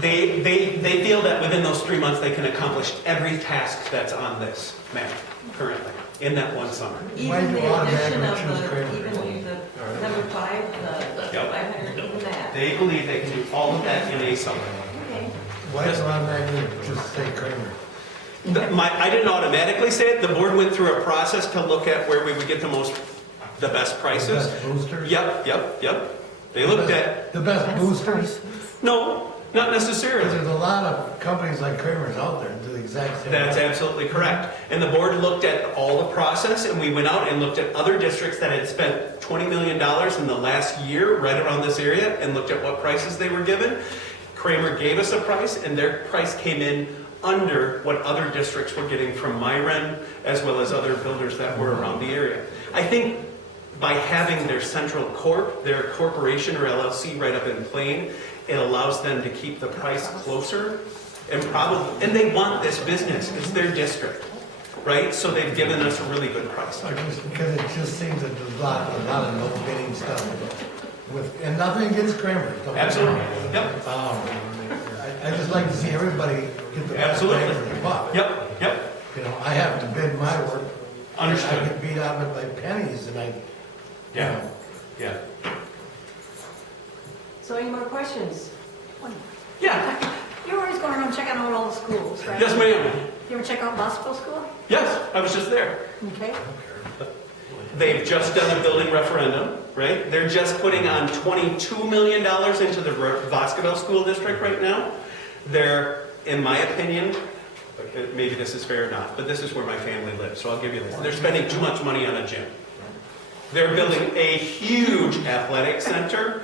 they feel that within those 3 months they can accomplish every task that's on this map currently in that one summer. Why Even do the addition automatically of choose the, Kramer? even the number 5, the Yep. 500, even that. They believe they can do all of that in a summer. Okay. Why do automatically just say Kramer? I didn't automatically say it. The board went through a process to look at where we would get the best prices. The best boosters? Yep. They looked at, The best boosters? no, not Because necessarily. there's a lot of companies like Kramer's out there that do the exact same. That's thing. absolutely correct. And the board looked at all the process, and we went out and looked at other districts that had spent $20 million in the last year right around this area and looked at what prices they were given. Kramer gave us a price, and their price came in under what other districts were getting from Myron, as well as other builders that were around the area. I think by having their central corp, their corporation or LLC right up in Plain, it allows them to keep the price closer and they want this business. It's their district, right? So they've given us a really good price. Because it just seems that there's a lot of no bidding stuff. And nothing against Kramer. don't get me Absolutely. wrong. Yep. I just like to see everybody get the best Absolutely. bang for their buck. Yep. You know, I have to bid my work. Understood. I get beat out with like pennies and Yeah. So any more questions? Yeah. You're always going around checking out all the schools, right? Yes, ma'am. You ever check out Bosco School? Yes, I was just there. Okay. They've just done a building referendum, right? They're just putting on $22 million into the Voscoville School District right now. They're, in my opinion, maybe this is fair or not, but this is where my family lives, so I'll give you this. They're spending too much money on a gym. They're building a huge athletic center,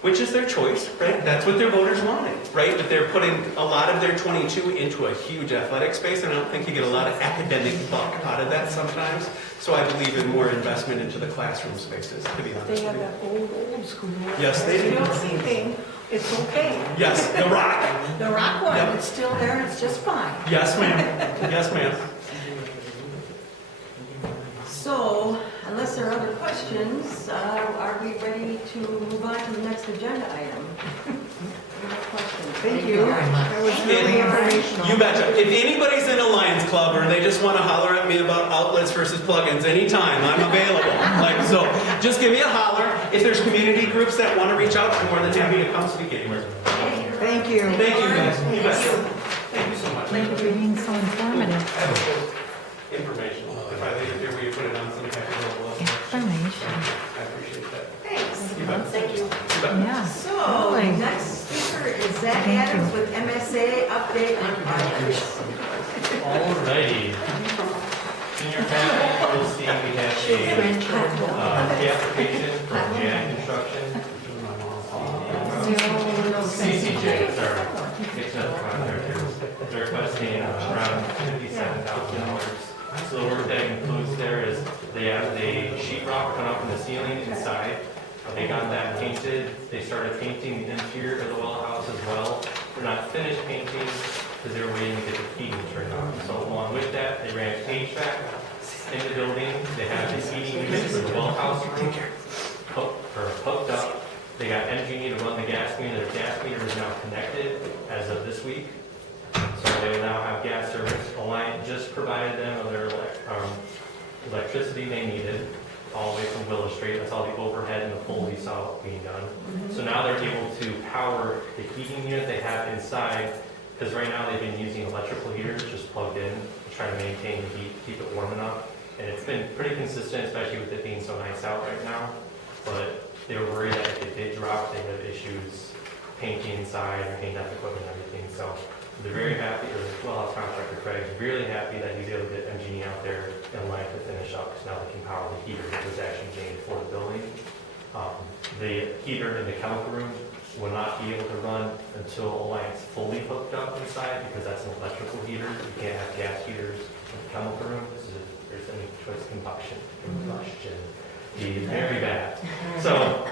which is their choice, right? That's what their voters wanted, right? But they're putting a lot of their 22 into a huge athletic space, and I don't think you get a lot of academic buck out of that sometimes. So I believe in more investment into the classroom spaces, to be honest They have with you. that old school. Yes, they do. It's okay. Yes, the rock. The rock one, Yep. it's still there and it's just fine. Yes, ma'am. Yes, ma'am. So, unless there are other questions, are we ready to move on to the next agenda item? Any more questions? Thank you. That was really informational. You betcha. If anybody's in a Lions Club or they just want to holler at me about outlets versus plugins anytime, I'm available. So just give me a holler. If there's community groups that want to reach out, I'm more than happy to come speak anywhere. Thank you. Thank you, guys. You betcha. Thank you so much. Thank you for being so informative. Information. If I leave it here, will you put it on some type of little Information. I appreciate that. Thanks. You bet. Thank you. You bet. Yeah. So, Really? next speaker is Zach Adams with MSA Update on Projects. Alrighty. In your packet, you'll see we have the application for Jack Construction. CCJ, sorry. It's not contractors. They're requesting around $57,000. So the work that includes there is they have the sheetrock run up in the ceiling inside. They got that painted. They started painting the interior of the well house as well. They're not finished painting because they were waiting to get the heating turned on. So along with that, they ran HVAC in the building. They have the heating units for the well house room hooked up. They got MG&E to run the gas meter. Their gas meter is now connected as of this week. So they now have gas service. Alliant just provided them their electricity they needed, all the way from Willow Street. That's all the overhead and the pole you saw being done. So now they're able to power the heating unit they have inside, because right now they've been using electrical heaters just plugged in to try to maintain the heat, keep it warm enough. And it's been pretty consistent, especially with it being so nice out right now. But they were worried that if it did drop, they'd have issues painting inside and painting up equipment and everything. So they're very happy, or well, contractor Craig's really happy that he's able to get engineer out there and line to finish up, because now they can power the heater that was actually made for the building. The heater in the chemical room will not be able to run until a line's fully hooked up inside, because that's an electrical heater. You can't have gas heaters in the chemical room, because if there's any choice combustion, be very bad. So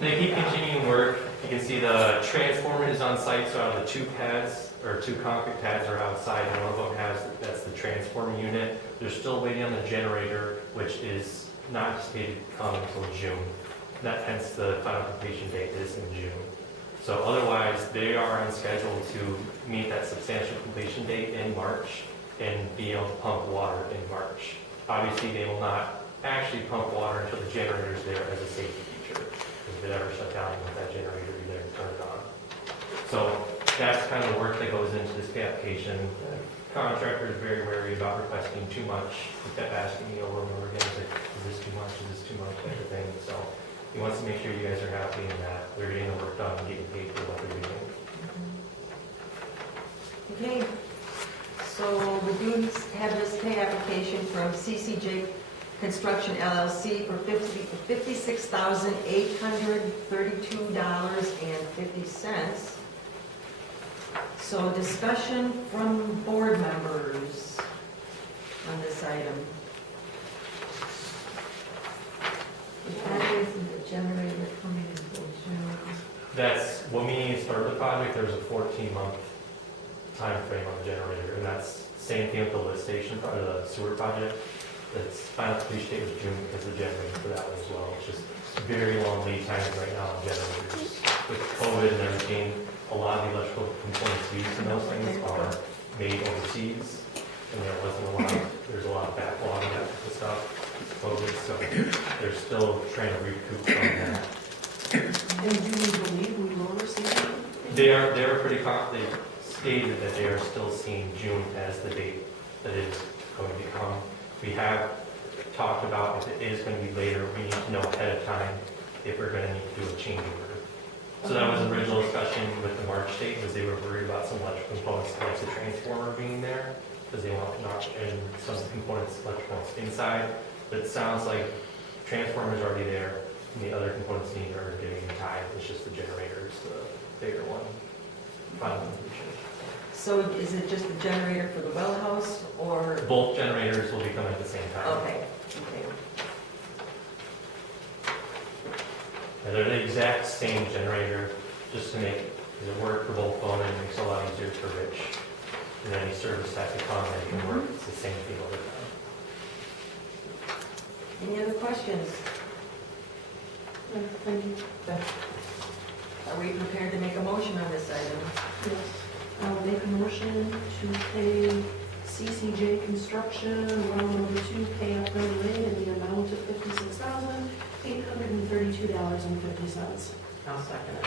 they keep continuing work. You can see the transformer is on site, so out of the two pads, or two concrete pads are outside, and one of them has, that's the transformer unit. They're still waiting on the generator, which is not anticipated to come until June. That hence the final completion date is in June. So otherwise, they are on schedule to meet that substantial completion date in March and be able to pump water in March. Obviously, they will not actually pump water until the generator is there as a safety feature. If it ever shut down, with that generator be there and turn it on. So that's kind of the work that goes into this application. The contractor is very wary about requesting too much. He kept asking me over and over again, like, is this too much? Is this too much? Type of thing. So he wants to make sure you guys are happy and that they're getting the work done and getting paid for what they're doing. Okay, so we do have this pay application from CCJ Construction LLC for $56,832.50. So discussion from board members on this item. That isn't the generator coming until June. That's, when we started the project, there was a 14-month time frame on the generator, and that's same thing with the lift station, or the sewer project. Its final completion date was June because of the generator for that one as well. It's just very long lead times right now on generators. With COVID and everything, a lot of the electrical components used in those things are made overseas, and there's a lot of backlog and that type of stuff. COVID, so they're still trying to recoup from that. And do we believe we will receive it? They are pretty confident. They stated that they are still seeing June as the date that it is going to come. We have talked about if it is going to be later, we need to know ahead of time if we're going to need to do a change order. So that was the original discussion with the March date, was they were worried about some electrical components like the transformer being there, because they want to knock in some of the components, electrical inside. But it sounds like transformer is already there, and the other components needed are getting tied. It's just the generators, the bigger one, final completion. So is it just the generator for the well house, or? Both generators will be coming at the same time. Okay, And they're the exact same generator, just to make it work for both phone and it makes it a lot easier for Rich. And any service that to come and it can work, it's the same thing all the time. Any other questions? Thank you. Are we prepared to make a motion on this item? Yes. I'll make a motion to pay CCJ Construction round number 2 payout rate in the amount of $56,832.50. I'll second it.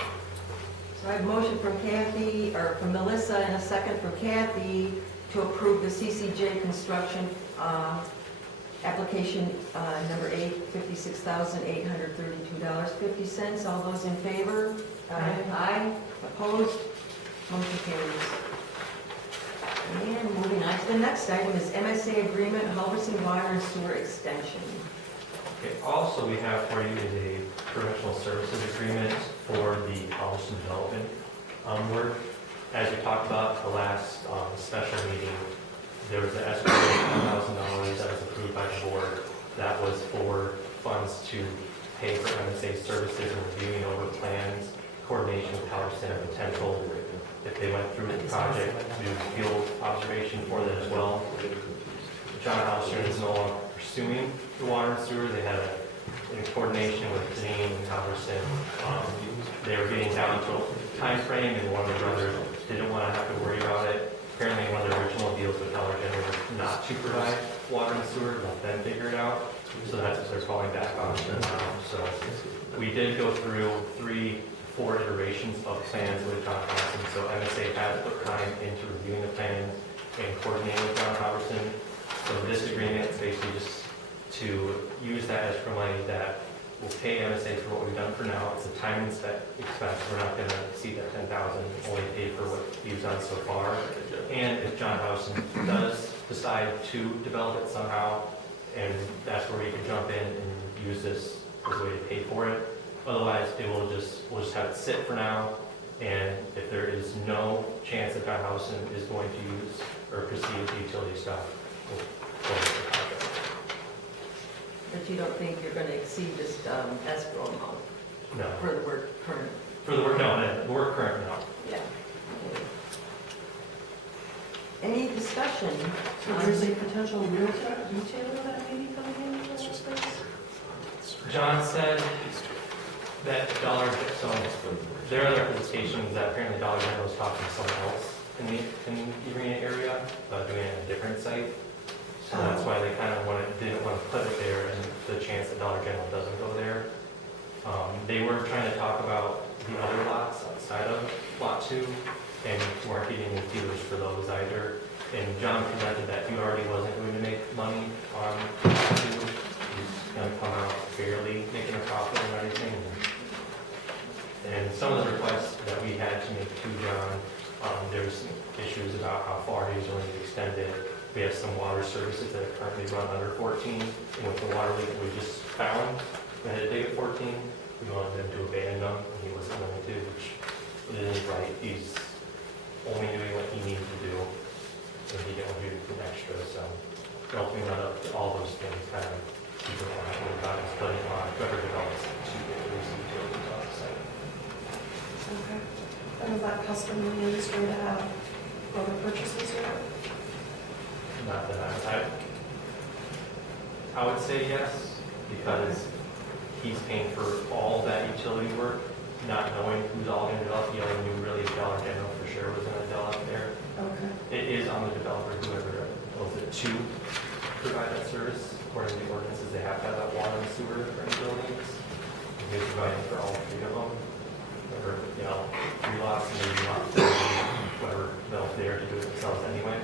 So I have a motion from Kathy, or from Melissa, and a second from Kathy to approve the CCJ Construction application number 8, $56,832.50. All those in favor? Aye. Aye. Opposed? Motion carries. And moving on to the next item is MSA agreement, Halverson Water and Sewer Extension. Okay, also we have for you is a professional services agreement for the Halverson development work. As we talked about at the last special meeting, there was an estimate of $1,000 that was approved by the board. That was for funds to pay for MSA services and reviewing over plans, coordination with Halverson and potential, if they went through the project, do field observation for that as well. John Halverson is no longer pursuing the water and sewer. They had in coordination with Janine and Halverson, they were getting down to a time frame, and one of the brothers didn't want to have to worry about it. Apparently, one of the original deals with Halverson was not to provide water and sewer, let them figure it out. So that's what they're calling back option now. So we did go through 4 iterations of plans with John Hobson. So MSA has put time into reviewing the plans and coordinating with John Hobson. So this agreement is basically just to use that as for money that will pay MSA for what we've done for now. It's a time expense. We're not going to exceed that 10,000, only pay for what we've done so far. And if John Hobson does decide to develop it somehow, and that's where we can jump in and use this as a way to pay for it. Otherwise, we'll just have it sit for now, and if there is no chance that John Hobson is going to use or proceed with the utility stuff, we'll go with the project. But you don't think you're going to exceed this escrow amount No. for the work current? For the work, no, the work current, no. Yeah. Any discussion? So there's a potential retailer that may be coming in for this space? John said that so their other representation is that apparently Dollar General was talking to someone else in the arena area, doing it at a different site. So that's why they kind of didn't want to put it there, and the chance that Dollar General doesn't go there. They were trying to talk about the other lots outside of Lot 2, and weren't getting any dealers for those either. And John presented that he already wasn't going to make money on Lot 2. He's going to come out barely making a profit and everything. And some of the requests that we had to make to John, there's some issues about how far he's willing to extend it. We have some water services that currently run under 14, and with the water leak that we just found, we had to dig at 14. We wanted them to abandon them, and he wasn't willing to, which isn't right. He's only doing what he needs to do, and he don't do anything extra. So helping run up all those things, kind of keep it on about his putting on whoever develops it to get the utilities off the site. Okay. And is that custom in the industry to have other purchases or? Not that I would say yes, because he's paying for all that utility work, not knowing who's all going to develop. He only knew really Dollar General for sure was going to develop there. Okay. It is on the developer, whoever owns it, to provide that service. According to the ordinances, they have to have that water and sewer for any buildings. And he's providing for all 3 of them. Or, 3 lots, and maybe lot 3, whatever, they'll there to do it themselves anyway.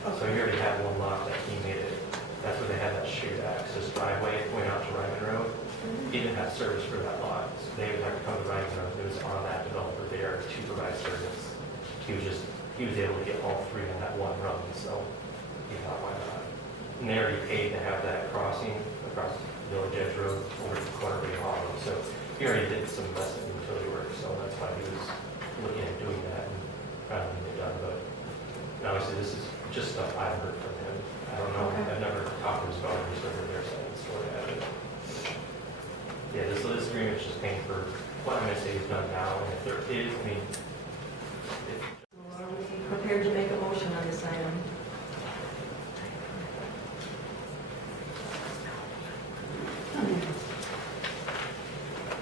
So he already had 1 lot that he made it. That's where they had that shared access driveway going out to Ryman Road. He didn't have service for that lot, so they would have to come to Ryman Road. It was on that developer there to provide service. He was able to get all 3 in that 1 run, so he thought, why not? And they already paid to have that crossing across Village Edge Road over to the corner of the Hollow. So he already did some investment in utility work, so that's why he was looking at doing that and trying to get it done. But obviously, this is just stuff I've heard from him. I don't know. Okay. I've never talked to his daughters over there, so I can sort of have it. Yeah, this agreement is just paying for what MSA has done now, and if there is, Are we prepared to make a motion on this item?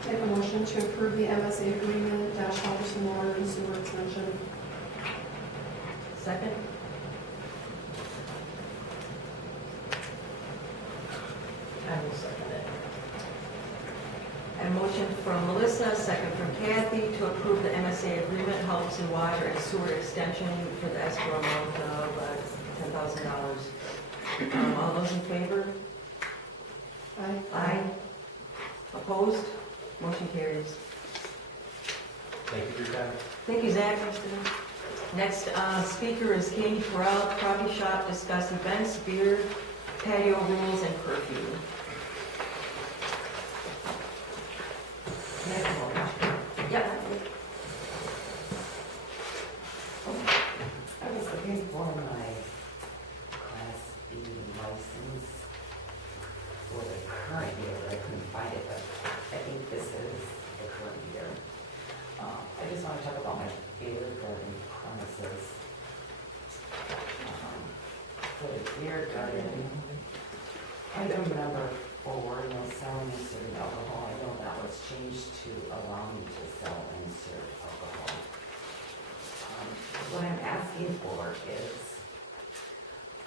Make a motion to approve the MSA agreement, Halverson Water and Sewer Extension. Second? I will second it. A motion from Melissa, second from Kathy, to approve the MSA agreement, helps in water and sewer extension for the escrow amount of $10,000. All those in favor? Aye. Aye. Opposed? Motion carries. thank you for your time. Thank you, Zach. Next speaker is Katie Farrell, Coffee Shop, discuss events, beer, patio rules, and curfew. Yep. I was looking for my Class B license for the current year, but I couldn't find it, but I think this is the current year. I just want to talk about my beer garden premises. For the beer garden, item number 4, no selling and serving alcohol. I know that was changed to allow me to sell and serve alcohol. What I'm asking for is,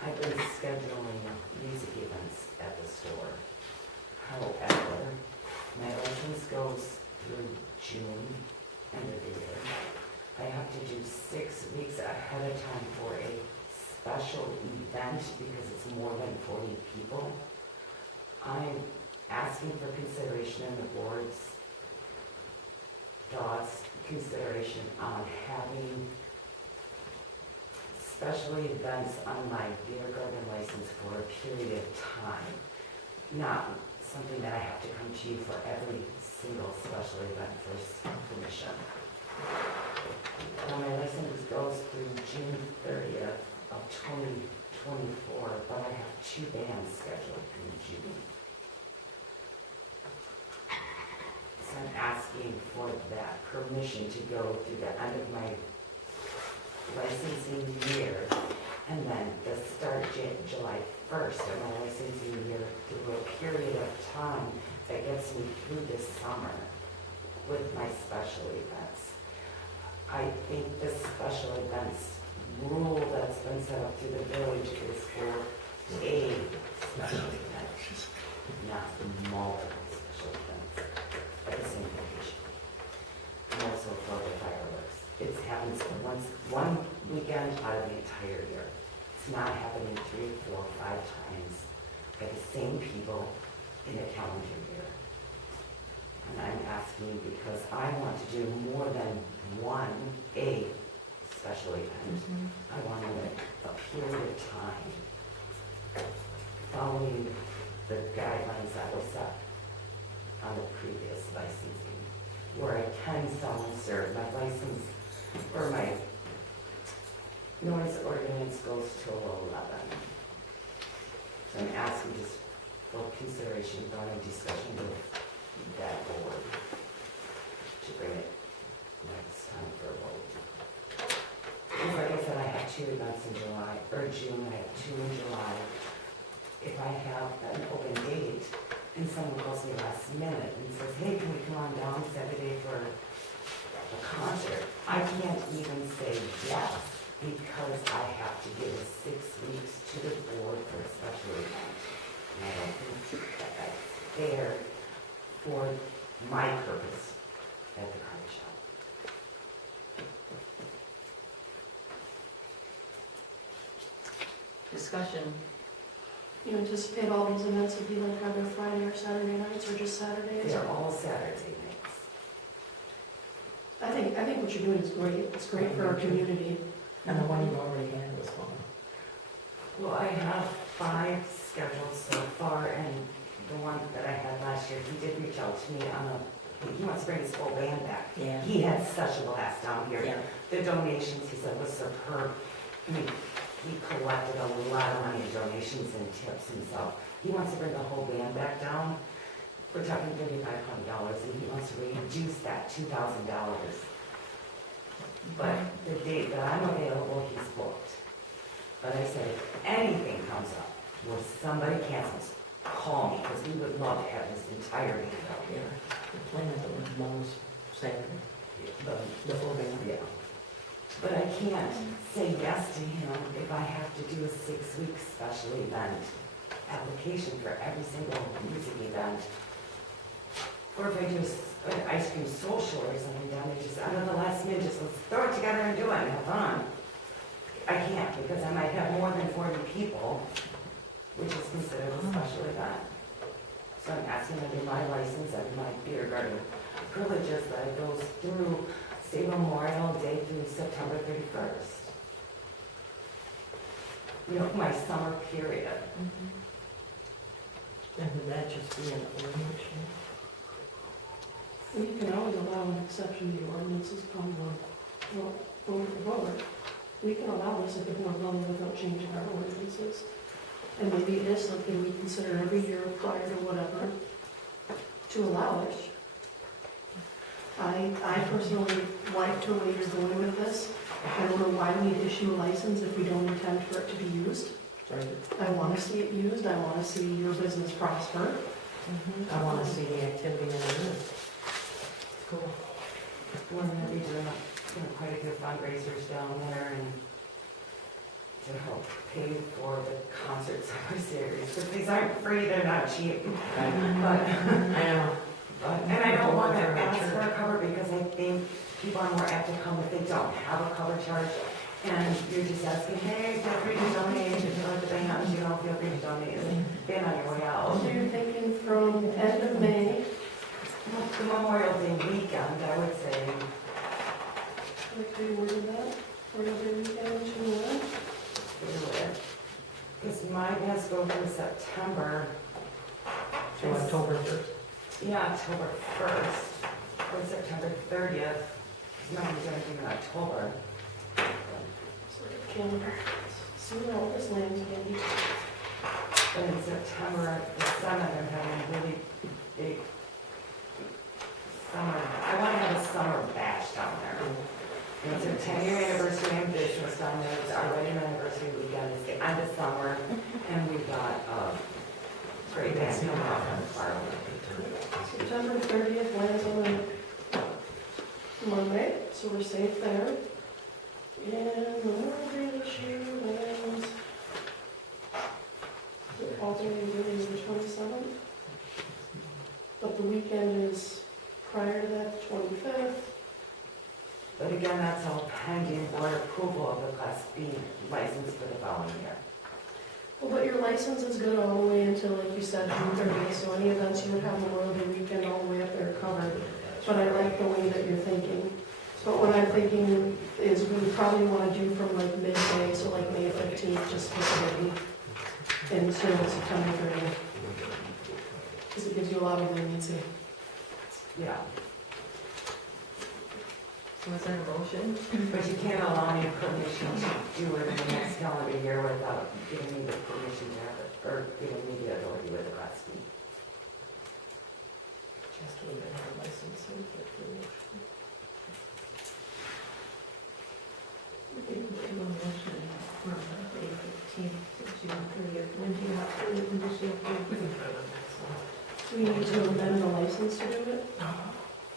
I've been scheduling However, my license goes through June, end of the year. I have to do 6 weeks ahead of time for a special event because it's more than 40 people. I'm asking for consideration in the board's thoughts, consideration on having special events on my beer garden license for a period of time. Not something that I have to come to you for every single special event for permission. Now, my license goes through June 30th of 2024, but I have 2 bands scheduled in June. So I'm asking for that permission to go through the end of my licensing year, and then the start July 1st of my licensing year through a period of time that gets me through this summer with my special events. I think this special events rule that's been set up through the village is for a special event, not multiple special events at the same location. And also for the fireworks. It happens one weekend out of the entire year. It's not happening 3, 4, 5 times by the same people in a calendar year. And I'm asking because I want to do more than a special event. I want a period of time following the guidelines that were set on the previous licensing, where I can sell and serve. My license, or my noise ordinance goes till 11. So I'm asking just for consideration, for a discussion with that board to bring it next time for a vote. Because like I said, I have 2 events in July, or June, I have 2 in July. If I have an open date and someone calls me last minute and says, hey, can we come on down Saturday for a concert? I can't even say yes because I have to give 6 weeks to the board for a special event. And I don't think that that's fair for my purpose at the coffee shop. Discussion. You anticipate all these events would be like either Friday or Saturday nights, or just Saturdays? They're all Saturday nights. I think what you're doing is great. It's great for our community. And the one you already had was fun. Well, I have 5 scheduled so far, and the one that I had last year, he did reach out to me he wants to bring his full band back. Yeah. He had such a blast down here. Yeah. The donations, he said, was superb. I mean, he collected a lot of money in donations and tips himself. He wants to bring the whole band back down. We're talking $3,500, and he wants to reduce that $2,000. But the date that I'm available, he's booked. But I said, if anything comes up where somebody cancels, call me, because we would love to have this entire band out here. The plan at the mom's Saturday, the full band. Yeah. But I can't say yes to him if I have to do a 6-week special event application for every single music event. Or if I do an ice cream social or something down there, just out of the last minute, just let's throw it together and do it and have fun. I can't because I might have more than 40 people, which is considered a special event. So I'm asking under my license and my beer garden privileges that it goes through say Memorial Day through September 31st. You know, my summer period. And would that just be an ordinance? And you can always allow an exception to the ordinances come forward. We can allow this at the board level without changing our ordinances. And maybe it is something we consider every year prior to whatever to allow it. I personally like the way you're going with this. I don't know why we issue a license if we don't intend for it to be used. Right. I want to see it used. I want to see your business prosper. I want to see the activity in the Cool. We're going to be doing quite a few fundraisers down there, and to help pay for the concert summer series, because these aren't free, they're not cheap. But, I know. and I don't want to ask for a cover because I think people are more apt to come if they don't have a cover charge. And you're just asking, hey, feel free to donate, if you like the band, you know, feel free to donate, and then on your way out. So you're thinking from end of May, The Memorial Day weekend, I would say, like we worded that, Memorial Day weekend to what? because mine has to go through September. To October 1st. Yeah, October 1st, or September 30th, because mine is anything in October. Calendar. See where all this lands, Andy. But in September, the 7th, I'm having a really big summer, I want to have a summer bash down there. And it's a 10-year anniversary in business down there, it's our wedding anniversary weekend, it's the end of summer, and we've got great band coming out from the farm. September 30th lands on a Monday, so we're safe there. And Memorial Day this year lands, is it alternating the 27th? But the weekend is prior to that, the 25th. But again, that's all pending board approval of the Class B license for the following year. Well, but your license is good all the way until, like you said, June 30th, so any events you would have Memorial Day weekend all the way up there covered. But I like the way that you're thinking. But what I'm thinking is we would probably want to do from like midday, so like May 15th, just pick a day until September 30th. Because it gives you a lot of leniency. Yeah, So is there a motion? but you can't allow me permission to do it in the next calendar year without giving me the permission to have it, or giving me the authority with the Class B. Just a little bit of license. We can do a motion from May 15th to June 30th. When do you have to, when does she have to? We need to amend the license to do it.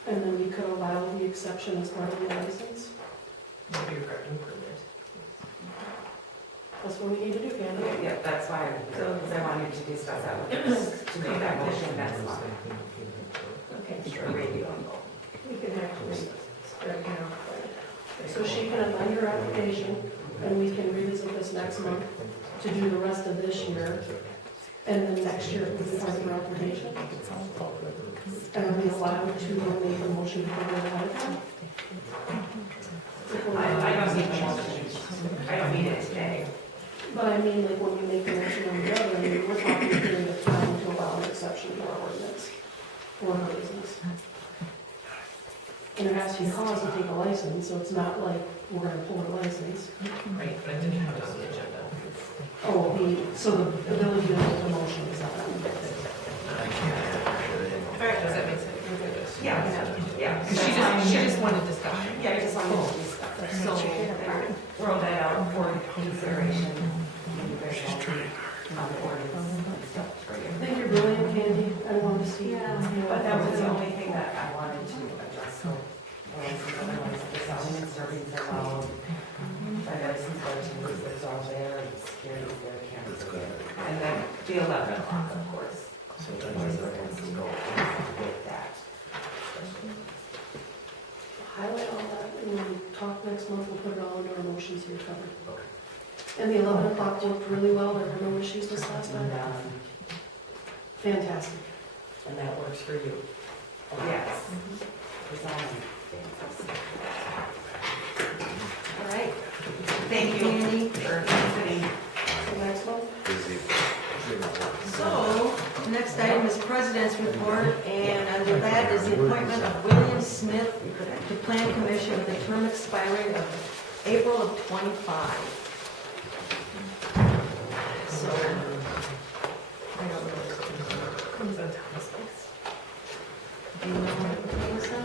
And then we could allow the exception as part of the license. That's what we need to do, Candy. Yeah, that's why, because I wanted to discuss that with you, to make that motion next month. Okay, For radio. we can actually start now. So she can amend her application, and we can revisit this next month to do the rest of this year. And then next year, we can start her application. And are we allowed to make a motion for the ahead of time? I don't need the motion, I don't need it today. But I mean, like, when you make the motion on the other, I mean, we're talking a period of time to allow an exception to our ordinance for her business. And it has to be cause to take a license, so it's not like we're gonna pull her license. Right, but I didn't have it on the agenda. Oh, so the ability to make a motion is not on the All right, does that make sense? Yeah. She just wanted discussion. Yeah, I just wanted to discuss it. So, throw that out for consideration. On the ordinance and stuff for you. I think you're brilliant, Candy. I wanted to see. But that was the only thing that I wanted to address, so, otherwise, the selling and serving are allowed. My license license is all there, and security is there, cameras are there. And then the 11 o'clock, of course. Sometimes we're going to go with that. Highlight all that, and when we talk next month, we'll put it all into our motions here covered. And the 11 o'clock worked really well. There were no issues this last time. Fantastic. And that works for you. Yes. It's all fantastic. All right. Thank you, Andy, for visiting. So next month? So, the next item is President's Report, and under that is the appointment of William Smith to Plan Commission with a term expiring of April of '25. So, I don't know. Do you know what it was, sir?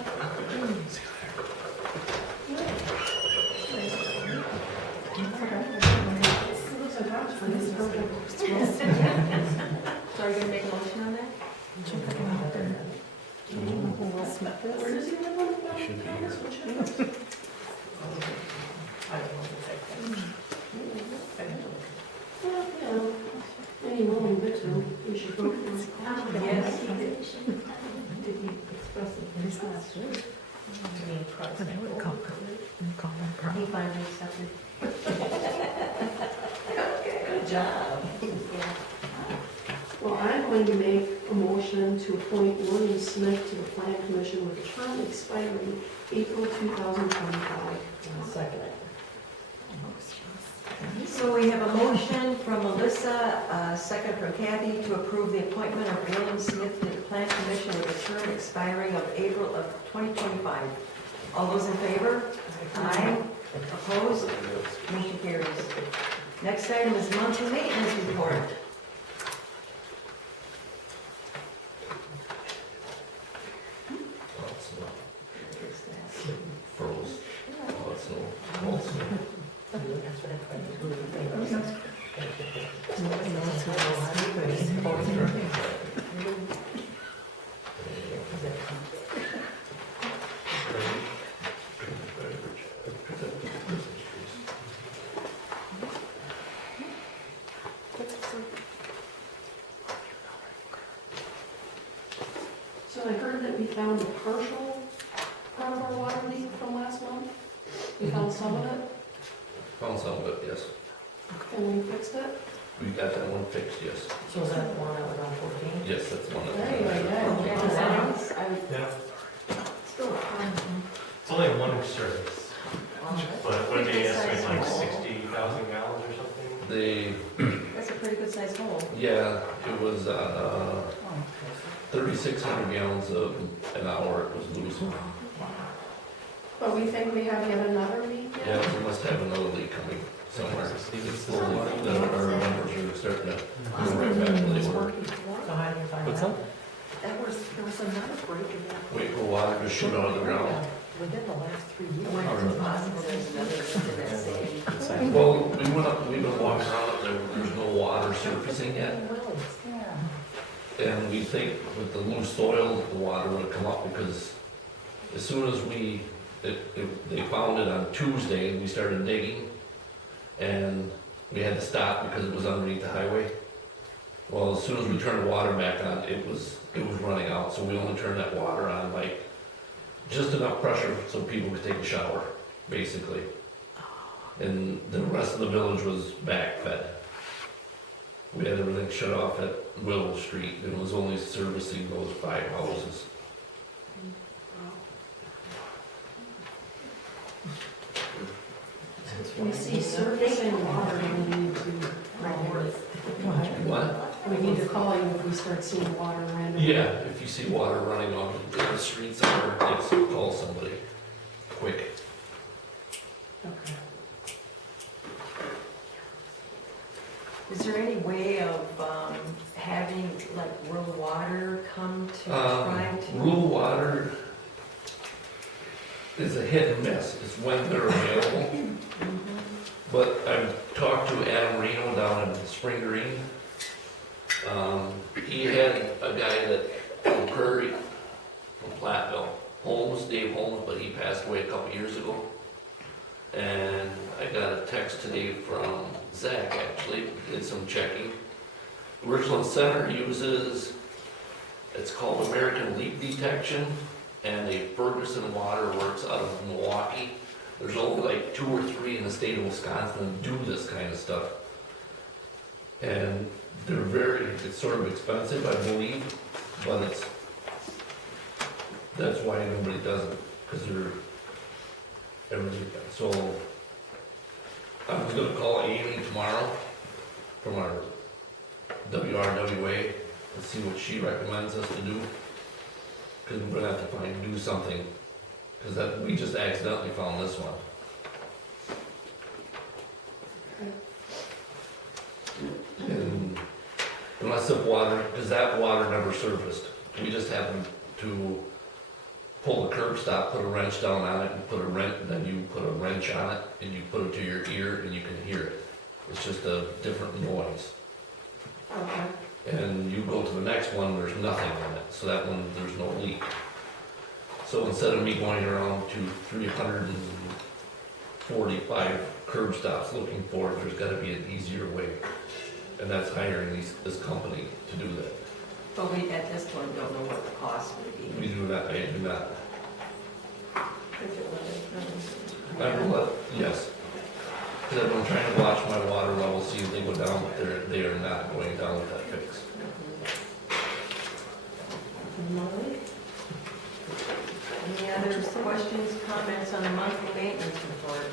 It looks like house for this program. So are you gonna make a motion on that? Where does he live on the Thomas? Which house? I don't know. last week. But I would call them proud. He finally accepted. Good job. Well, I'm going to make a motion to appoint William Smith to the Plan Commission with a term expiring April 2025. Second. So we have a motion from Melissa, a second from Kathy, to approve the appointment of William Smith to the Plan Commission with a term expiring of April of 2025. All those in favor? Aye. Opposed? Motion carries. Next item is monthly maintenance report. Froze. Oh, it's no. Also. So I heard that we found a partial part of our water leak from last month. We found some of it, Found some of it, yes. and we fixed it. We got that one fixed, yes. So is that the one that was on 14? Yes, that's one of them. Yeah, Still a problem. it's only one service, but what did they estimate, like 60,000 gallons or something? They, That's a pretty good sized hole. yeah, it was, 3,600 gallons of an hour it was loose. But we think we have yet another leak. Yeah, we must have another leak coming somewhere. It's slowly, our numbers are starting to go right back to they were. So how do you find What's out? up? There was another break in that. Wait for water to shoot out of the ground. Within the last 3 years. When it's possible, there's another in that same. Well, we went up, we've been walking around up there, there's no water surfacing yet. And we think with the loose soil, the water would come up because as soon as they found it on Tuesday, we started digging. And we had to stop because it was underneath the highway. Well, as soon as we turned the water back on, it was running out, so we only turned that water on like just enough pressure so people could take a shower, basically. And the rest of the village was backfed. We had everything shut off at Willow Street, and it was only servicing those 5 houses. We see surfacing water, and we need to report. What? We need to call you if we start seeing water randomly. Yeah, if you see water running on the street somewhere, just call somebody, quick. Okay. Is there any way of having like rural water come to try to? Rural water is a hit and miss, it's when they're available. But I've talked to Adam Reno down in Spring Green. He had a guy that, from Prairie, from Platteville, Dave Holmes, but he passed away a couple years ago. And I got a text today from Zach, actually, did some checking. Richland Center uses, it's called American Leak Detection, and a Ferguson Water Works out of Milwaukee. There's only like 2 or 3 in the state of Wisconsin that do this kind of stuff. And it's sort of expensive, I believe, but that's why nobody does it, because everything. So I'm gonna call Amy tomorrow from our WRWA and see what she recommends us to do. Because we're gonna have to do something, because we just accidentally found this one. And unless if water, because that water never surfaced. We just happened to pull the curb stop, put a wrench down on it, and then you put a wrench on it, and you put it to your ear, and you can hear it. It's just a different noise. Okay. And you go to the next one, there's nothing in it, so that one, there's no leak. So instead of me going around to 345 curb stops looking for it, there's gotta be an easier way. And that's hiring this company to do that. But we, at this point, don't know what the cost would be. We do not, I do not. Yes. Because I've been trying to watch my water levels, see if they go down, but they are not going down with that fix. Any other questions, comments on the monthly maintenance report?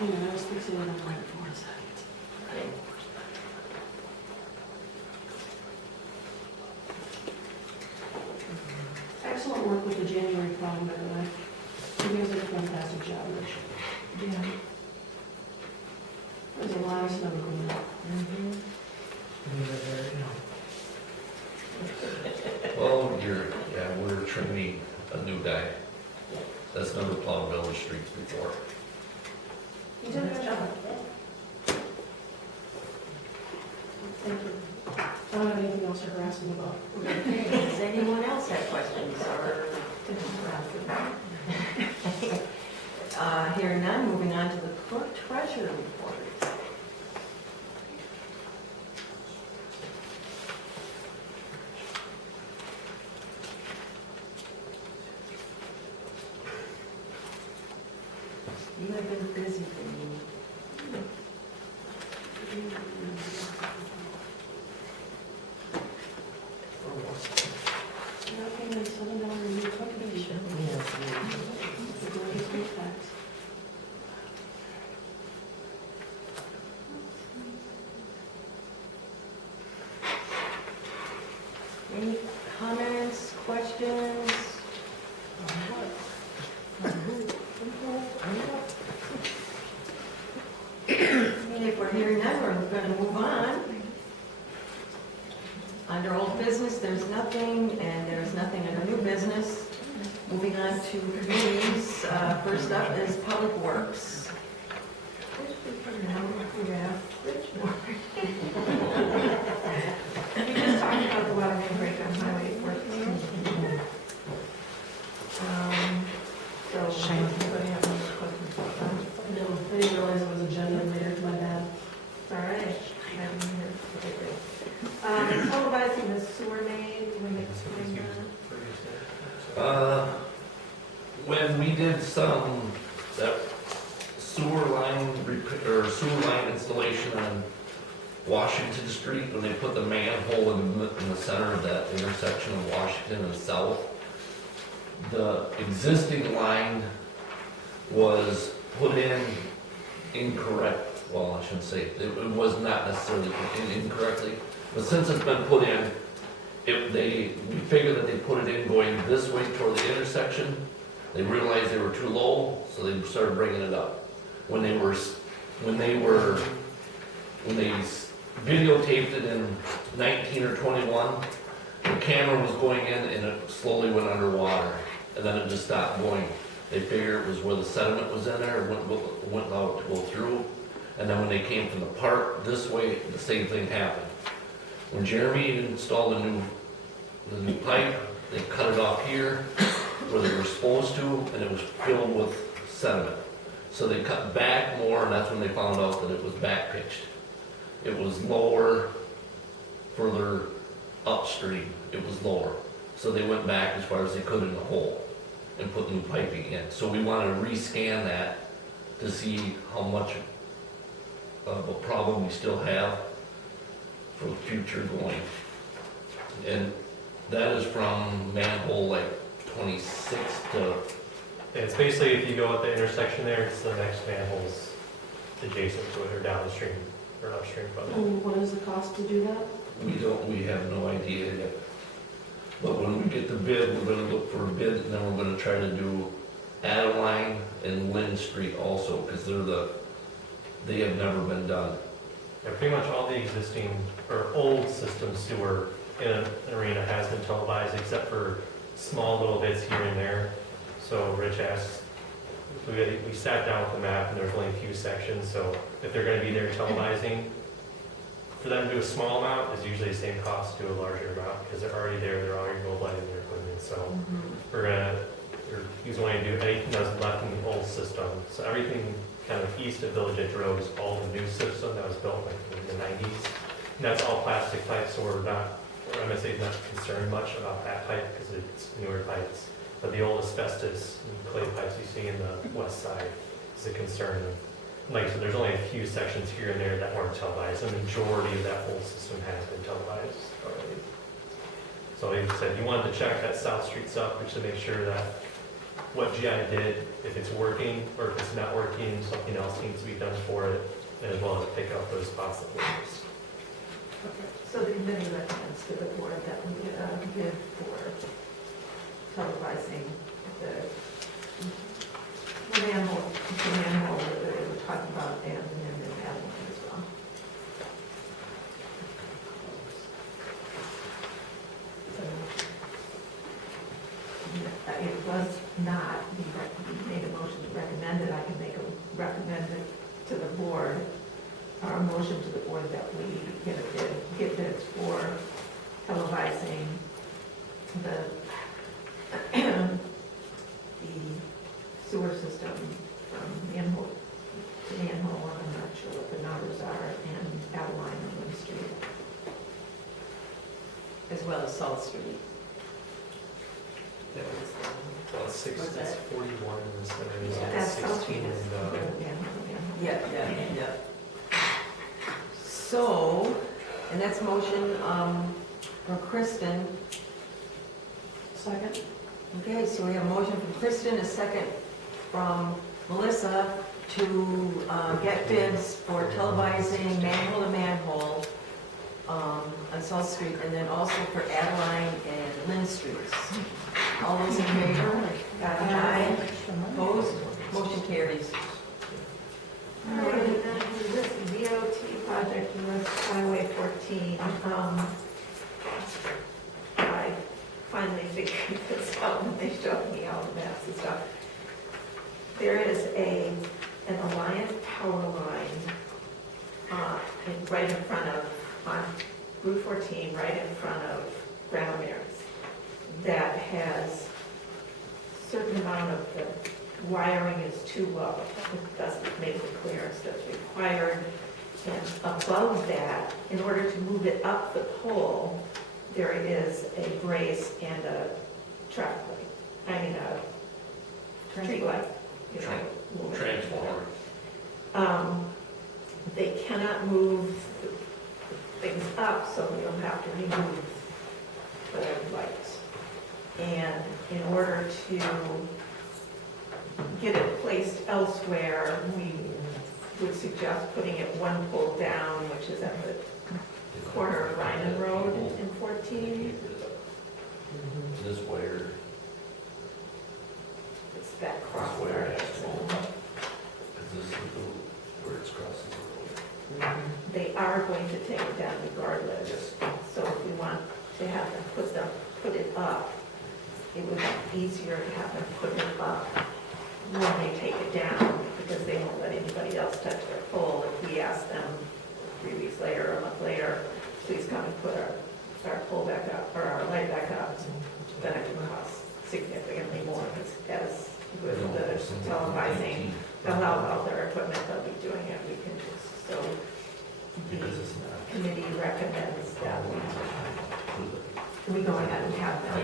I was thinking of that right for a second. Excellent work with the January prom, by the way. You guys did a fantastic job. Yeah. There's a lot of snow going up. Well, we're training a new guy. That's never plowed village streets before. You did a good job. Thank you. I don't have anything else to harass him about. Okay, does anyone else have questions or? Hearing none, moving on to the clerk treasurer report. You have been busy for me. Nothing like $7 a new cookie. The greatest new tax. Any comments, questions? If we're hearing none, we're going to move on. Under old business, there's nothing, and there's nothing under new business. Moving on to committees, first up is Public Works. We just talked about the water main break on Highway 14. So, anybody have any questions about that? No, I didn't realize it was agenda later, my bad. It's all right. I haven't heard. Okay, great. Televising the sewer main, when it's going on. When we did that sewer line sewer line installation on Washington Street, when they put the manhole in the center of that intersection of Washington and South, the existing line was put in incorrect. Well, I shouldn't say, it was not necessarily put in incorrectly, but since it's been put in, we figured that they put it in going this way toward the intersection. They realized they were too low, so they started bringing it up. When they videotaped it in 19 or 21, the camera was going in and it slowly went underwater, and then it just stopped going. They figured it was where the sediment was in there, wouldn't allow it to go through. And then when they came from the park this way, the same thing happened. When Jeremy installed the new pipe, they cut it off here where they were supposed to, and it was filled with sediment. So they cut back more, and that's when they found out that it was back pitched. It was lower, further upstream, it was lower. So they went back as far as they could in the hole and put new piping in. So we want to rescan that to see how much of a problem we still have for the future going. And that is from manhole like 26 to, It's basically, if you go at the intersection there, it's the next manholes adjacent to it or downstream or upstream from it. And what is the cost to do that? we have no idea yet. But when we get the bid, we're gonna look for a bid, and then we're gonna try to do Adeline and Lynn Street also, because they have never been done. Yeah, pretty much all the existing or old system sewer in an arena has been televised except for small little bits here and there. So Rich asked, we sat down with the map and there's only a few sections, so if they're gonna be there televising, for them to do a small amount is usually the same cost to a larger amount, because they're already there, they're already mobilizing their equipment, so he's wanting to do anything that's left in the old system. So everything kind of east of Village Edge Road is all the new system that was built like in the 90s. And that's all plastic pipes, so MSA is not concerned much about that pipe because it's newer pipes. But the old asbestos and clay pipes you see being the west side is a concern. Like, so there's only a few sections here and there that weren't televised. The majority of that whole system has been televised already. So he said he wanted to check that South Street stuff, just to make sure that what GI did, if it's working or if it's not working, something else needs to be done for it, as well as pick up those spots that were missed. So the committee recommends to the board that we bid for televising the manhole that we were talking about and then the Adeline as well. It was not, we made a motion to recommend it, I can make a recommend it to the board, or a motion to the board that we get bids for televising the sewer system from manhole to manhole, and I'm not sure what the numbers are, and Adeline on Main Street. As well as South Street. Well, it's What's that? 41 in this area. That's South Street is, and, manhole. Yeah. So, and that's motion from Kristen. Second? Okay, so we have a motion from Kristen, a second from Melissa to get bids for televising manhole to manhole on South Street, and then also for Adeline and Lynn Streets. All those in favor? Aye. Opposed? Motion carries. All right, and then this DOT project, US Highway 14, I finally figured this out when they showed me all the maps and stuff. There is an Alliant power line right in front of, on Route 14, right in front of Grand Ramirez, that has certain amount of the wiring is too low. It doesn't make the clearance that's required. And above that, in order to move it up the pole, there is a brace and a traffic light. I mean, a street light. You know, Transformer. They cannot move things up, so we don't have to remove the lights. And in order to get it placed elsewhere, we would suggest putting it one pole down, which is at the corner of Ryman Road in 14. This wire, It's that this cross wire there. has to go up. Is this where it's crossing the road? They are going to take it down regardless. So if we want to have them put it up, it would be easier to have them put it up when they take it down, because they won't let anybody else touch their pole. If we ask them 3 weeks later or a month later, please come and put our pole back up, or our light back up, then it will cost significantly more, as with the televising, they'll have all their equipment, they'll be doing it, we can just, so the committee recommends that we go ahead and have them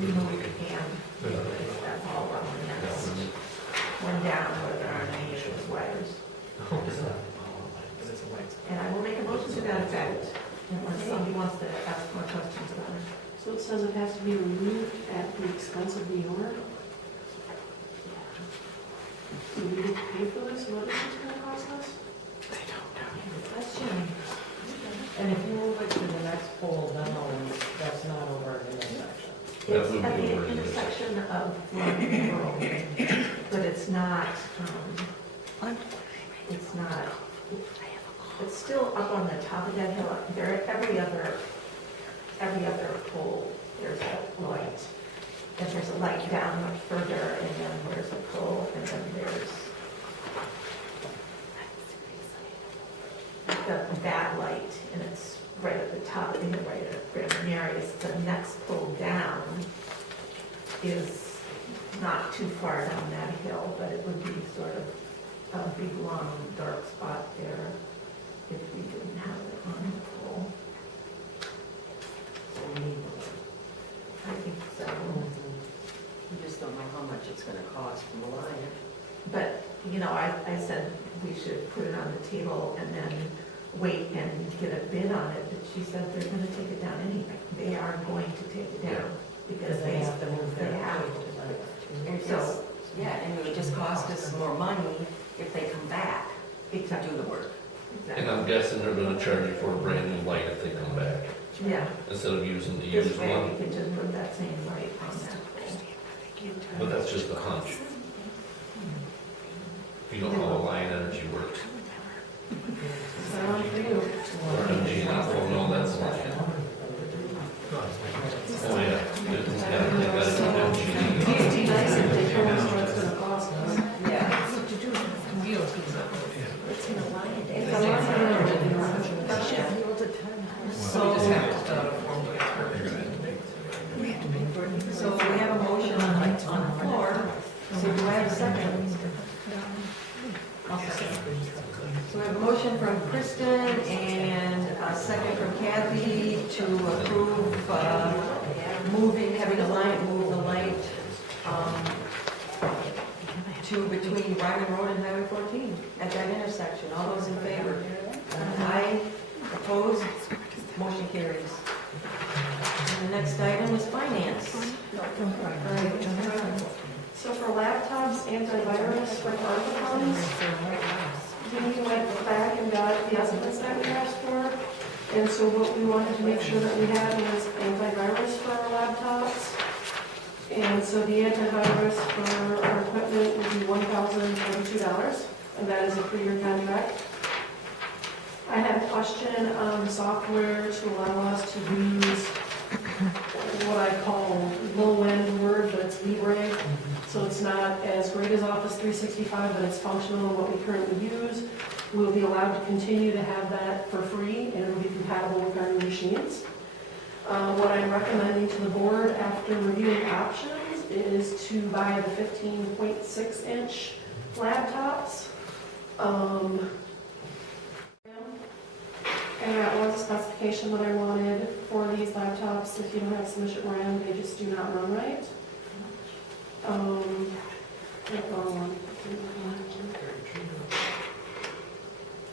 remove and replace that all on the next one down where there aren't any of those wires. And I will make a motion to that effect, unless somebody wants to ask more questions about it. So it says it has to be removed at the expense of the owner? Do we need to pay for this? What is this gonna cost us? Question. And if you move it to the next pole down, that's not over an intersection. It's at the intersection of Roman Road, but it's not, it's still up on the top of that hill. There, every other pole, there's a light. And there's a light down much further, and then there's a pole, and then there's that light, and it's right at the top, right at Grand Ramirez. The next pole down is not too far down that hill, but it would be sort of a big, long, dark spot there if we didn't have it on the pole. So we need, I think so. we just don't know how much it's gonna cost from But, I said we should put it on the table and then wait and get a bid on it, but she said they're gonna take it down anyway. They are going to take it down because Because they have to move they their. have And So- it's- yeah, and it would just cost us more money if they come back to do the work. Exactly. And I'm guessing they're gonna charge you for a brand new light if they come back, Yeah, instead of using the this used way one. we can just put that same light on that. But that's just a hunch. If you don't know how Lion Energy works. Sound for you. Or MG, no, that's Lion. Oh, yeah. They gotta do MG. Must be nice if they told us what it's gonna cost us. Yeah. So we have a motion on the floor, so do I have a second? So we have a motion from Kristen and a second from Kathy to approve having a light, move the light to between Ryman Road and Highway 14 at that intersection. All those in favor? Aye. Opposed? Motion carries. And the next item is finance. So for laptops, antivirus for ARPA funds, we went back and got the estimates that we asked for. And so what we wanted to make sure that we had was antivirus for our laptops. And so the antivirus for our equipment would be $1,042, and that is a 3-year contract. I had a question on software to allow us to use what I call low-end Word, but it's Libre. So it's not as great as Office 365, but it's functional in what we currently use. We'll be allowed to continue to have that for free, and it'll be compatible with our new machines. What I'm recommending to the board after reviewing options is to buy the 15.6-inch laptops. And that was a specification that I wanted for these laptops. If you don't have sufficient RAM, they just do not run right.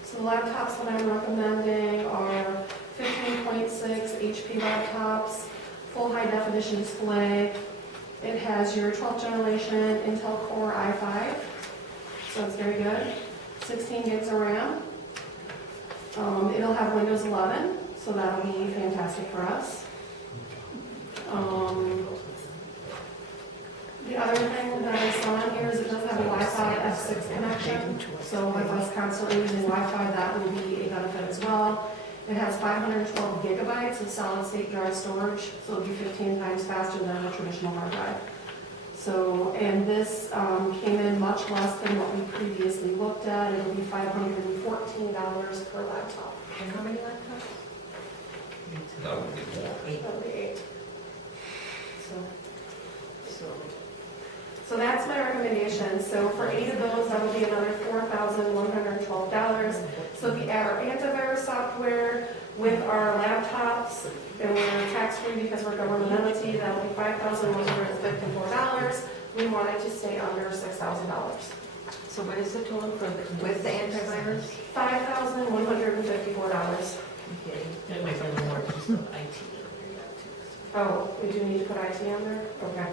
So the laptops that I'm recommending are 15.6 HP laptops, full high definition display. It has your 12th generation Intel Core i5, so it's very good. 16 gigs of RAM. It'll have Windows 11, so that'll be fantastic for us. The other thing that I saw in here is it does have a Wi-Fi F6 connection, so with us constantly using Wi-Fi, that will be a benefit as well. It has 512 gigabytes of solid-state drive storage, so it'll be 15 times faster than a traditional hard drive. So, and this came in much less than what we previously looked at. It'll be $514 per laptop. And how many laptops? That would be more. That'll be 8. So So that's my recommendation. So for 8 of those, that'll be another $4,112. So if you add our antivirus software with our laptops, and we're tax-free because we're government entity, that'll be $5,154. We want it to stay under $6,000. So what is the total for with the antivirus? $5,154. Okay. That way for the more, just IT. Oh, we do need to put IT on there? Okay.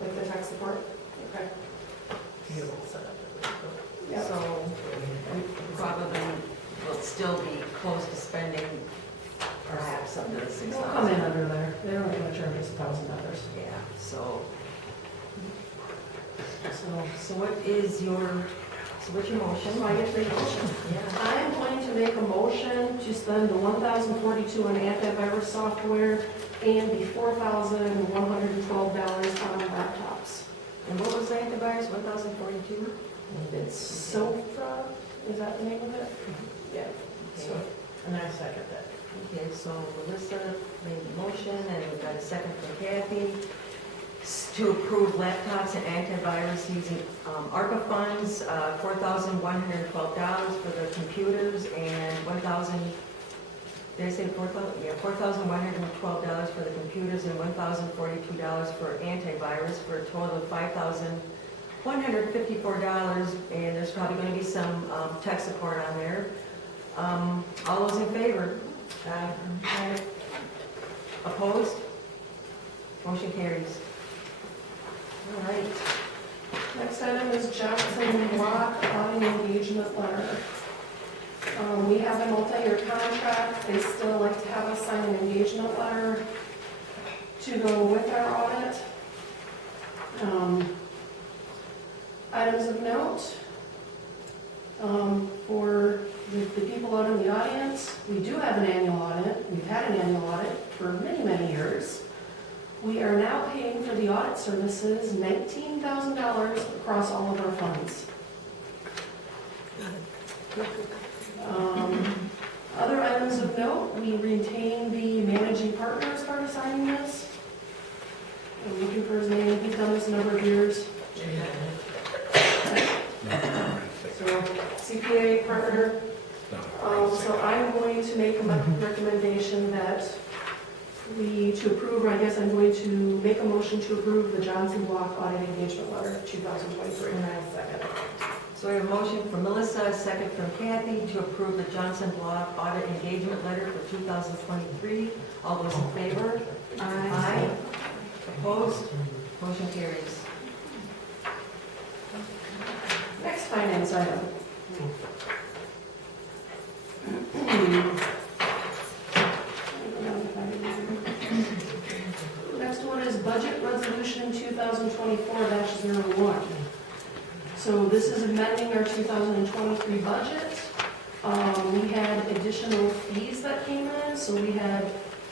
With the tech support? Okay. Yep. So we probably will still be close to spending perhaps under the We'll come in $6,000. under there. They're only gonna charge us $1,000. Yeah, so what's your motion? So I get the motion. Yeah. I am going to make a motion to spend the $1,042 on antivirus software and the $4,112 on laptops. And what was the antivirus, 1,042? It's Sofra, is that the name of it? Yeah. Okay. And I second that. Okay, so Melissa made the motion and we got a second from Kathy to approve laptops and antivirus using ARPA funds, $4,112 for the computers and did I say 4,000? Yeah, $4,112 for the computers and $1,042 for antivirus for a total of $5,112 $154, and there's probably going to be some tech support on there. All those in favor? Aye. Opposed? Motion carries. All right. Next item is Johnson Block Auditing Engagement Letter. We have a multi-year contract. They still like to have us sign an engagement letter to go with our audit. Items of note, for the people out in the audience, we do have an annual audit. We've had an annual audit for many, many years. We are now paying for the audit services $19,000 across all of our funds. Other items of note, we retain the managing partner as part of signing this. I'm looking for his name, he's done this a number of years. So CPA partner. So I'm going to make a recommendation that to approve, or I guess I'm going to make a motion to approve the Johnson Block Audit Engagement Letter 2023. And I second it. So we have a motion from Melissa, a second from Kathy to approve the Johnson Block Audit Engagement Letter for 2023. All those in favor? Aye. Opposed? Motion carries. Next finance item. Next one is Budget Resolution 2024-01. So this is amending our 2023 budget. We had additional fees that came in, so we had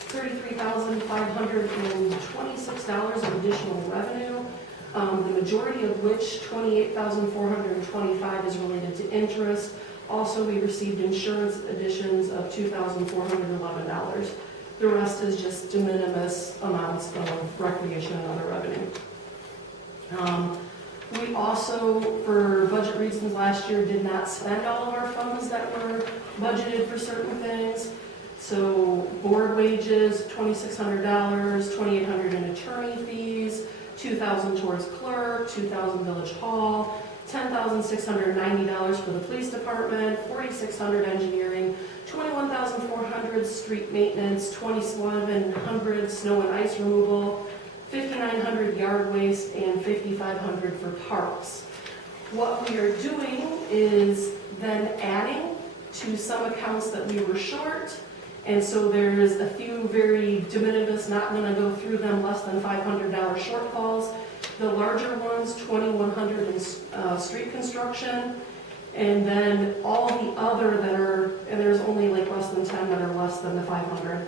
$33,526 of additional revenue, the majority of which, $28,425, is related to interest. Also, we received insurance additions of $2,411. The rest is just de minimis amounts of recreation and other revenue. We also, for budget reasons last year, did not spend all of our funds that were budgeted for certain things. So board wages, $2,600, $2,800 in attorney fees, $2,000 towards clerk, $2,000 village hall, $10,690 for the police department, $4,600 engineering, $21,400 street maintenance, $2,700 snow and ice removal, $5,900 yard waste, and $5,500 for parks. What we are doing is then adding to some accounts that we were short, and so there's a few very de minimis, not going to go through them, less than $500 shortfalls. The larger ones, $2,100 in street construction, and then all the other that are, and there's only like less than 10 that are less than the 500.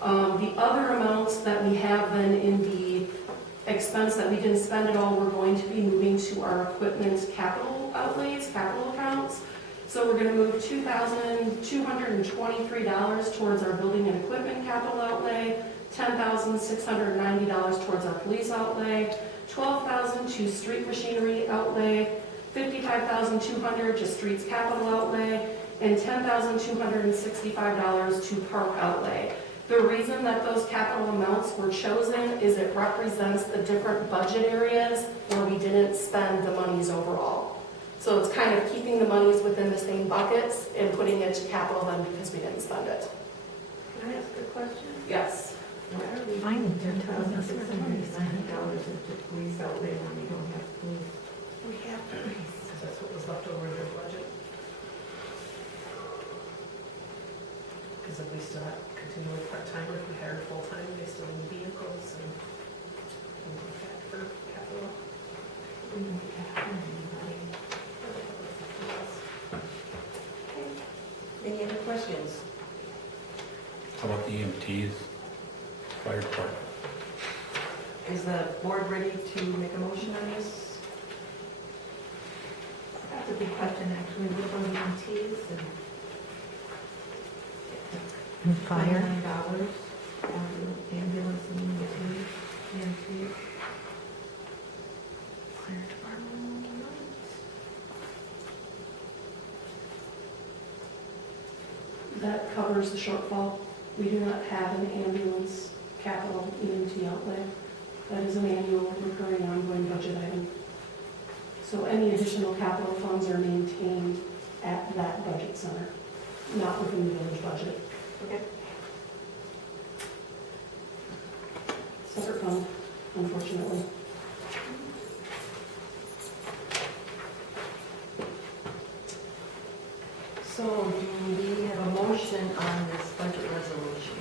The other amounts that we have then in the expense that we didn't spend at all, we're going to be moving to our equipment capital outlays, capital accounts. So we're going to move $2,223 towards our building and equipment capital outlay, $10,690 towards our police outlay, $12,000 to street machinery outlay, $55,200 to streets capital outlay, and $10,265 to park outlay. The reason that those capital amounts were chosen is it represents the different budget areas where we didn't spend the monies overall. So it's kind of keeping the monies within the same buckets and putting it to capital then because we didn't spend it. Can I ask a question? Yes. Why are we finding $10,690 into police outlay when we don't have police? We have police. Because that's what was left over in their budget. Because if we still have continue with part-time, if we hired full-time, they still need vehicles and things like that for capital. We don't have anybody. Any other questions? How about the EMTs, fire department? Is the board ready to make a motion on this? That's a big question, actually, what about EMTs and fire? $29, ambulance and EMTs. Fire department. That covers the shortfall. We do not have an ambulance capital EMT outlay. That is an annual recurring ongoing budget item. So any additional capital funds are maintained at that budget center, not within the village budget. Okay. Separate fund, unfortunately. So do we have a motion on this budget resolution?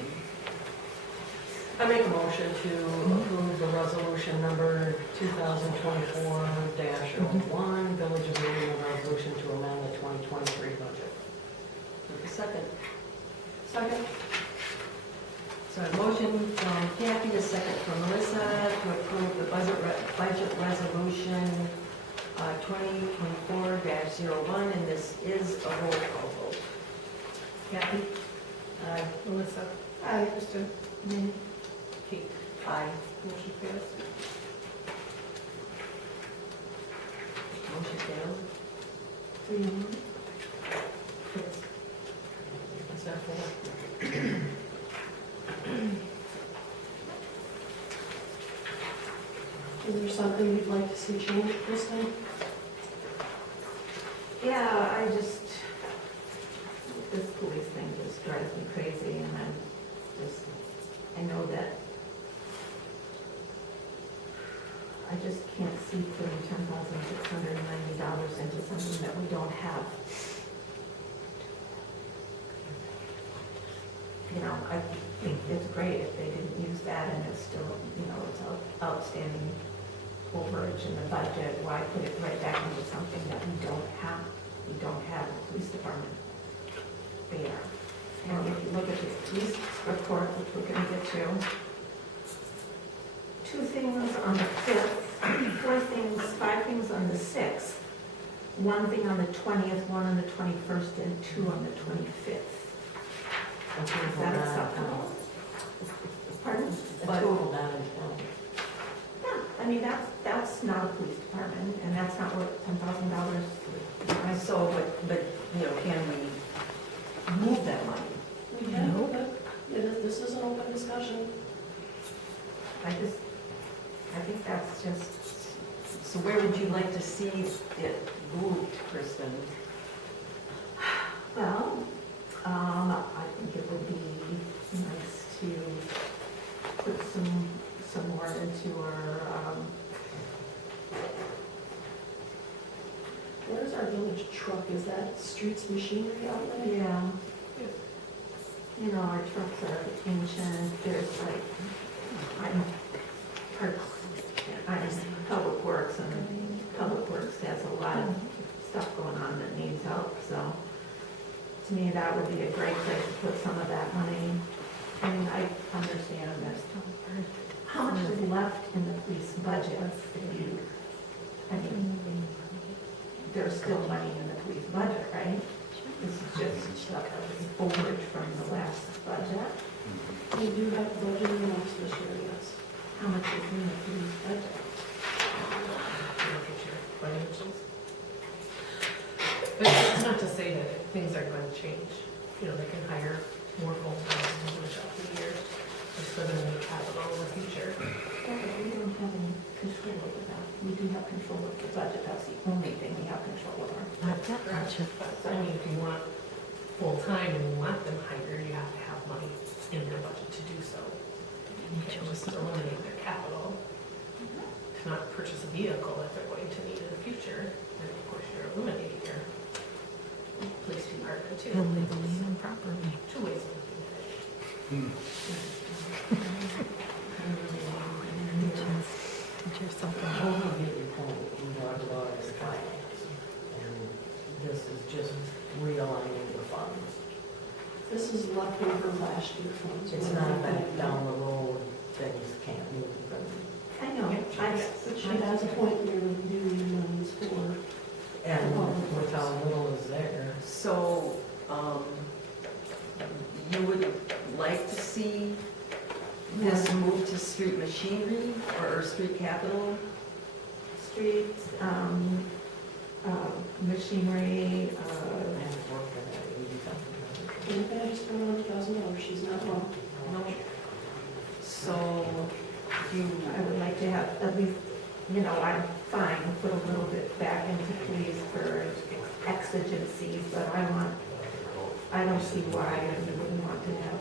I make a motion to approve the resolution number 2024-01, Village of Meridian resolution to amend the 2023 budget. A second. Second. So a motion from Kathy, a second from Melissa to approve the budget resolution 2024-01, and this is a roll call vote. Kathy? Aye. Melissa? Aye. Kristen? Kate? Aye. Motion fails. Motion failed. 3-1. Is that fair? Is there something you'd like to see changed, Kristen? Yeah, this police thing just drives me crazy, and I know that I just can't see putting $10,690 into something that we don't have. You know, I think it's great if they didn't use that and it's still, it's outstanding overage in the budget. Why put it right back into something that we don't have? We don't have a police department there. And if you look at the police report, which we're gonna get to, 2 things on the 5th, 4 things, 5 things on the 6th, 1 thing on the 20th, 1 on the 21st, and 2 on the 25th. Is that acceptable? Pardon? A total down in 20. Yeah, I mean, that's not a police department, and that's not worth $10,000. So, but, can we move that money? We can, but this is an open discussion. I think that's just, So where would you like to see it moved, Kristen? well, I think it would be nice to put some more into our, Where's our village truck? Is that streets machinery outlet? yeah. Our trucks are ancient, there's like, Public Works, and Public Works has a lot of stuff going on that needs help, so to me, that would be a great place to put some of that money. I mean, I understand that. How much is left in the police budget? There's still money in the police budget, right? This is just overage from the last budget. We do have budget amounts this year, yes. How much is in the police budget? Look at your financials. But it's not to say that things aren't going to change. They can hire more full-time and finish up the year. It's for them to capital in the future. Yeah, but we don't have any control over that. We do have control over the budget. That's the only thing we have control over. So, if you want full-time and you want them hired, you have to have money in their budget to do so. You can't just eliminate their capital to not purchase a vehicle that they're going to need in the future. And of course, you're eliminating your police department too. Illegally and improperly. 2 ways of looking at it. I totally get your point. We talked about it as finance, and this is just realigning the funds. This is leftover last year funds. It's not that down the road things can't move. I know. But she has a point where we do need monies for. And with how little is there. So, you would like to see this move to street machinery or street capital? Streets, machinery, And I just spent $100,000, she's not wrong. No. So, you, I would like to have at least, fine, put a little bit back into police for exigencies, but I don't see why we wouldn't want to have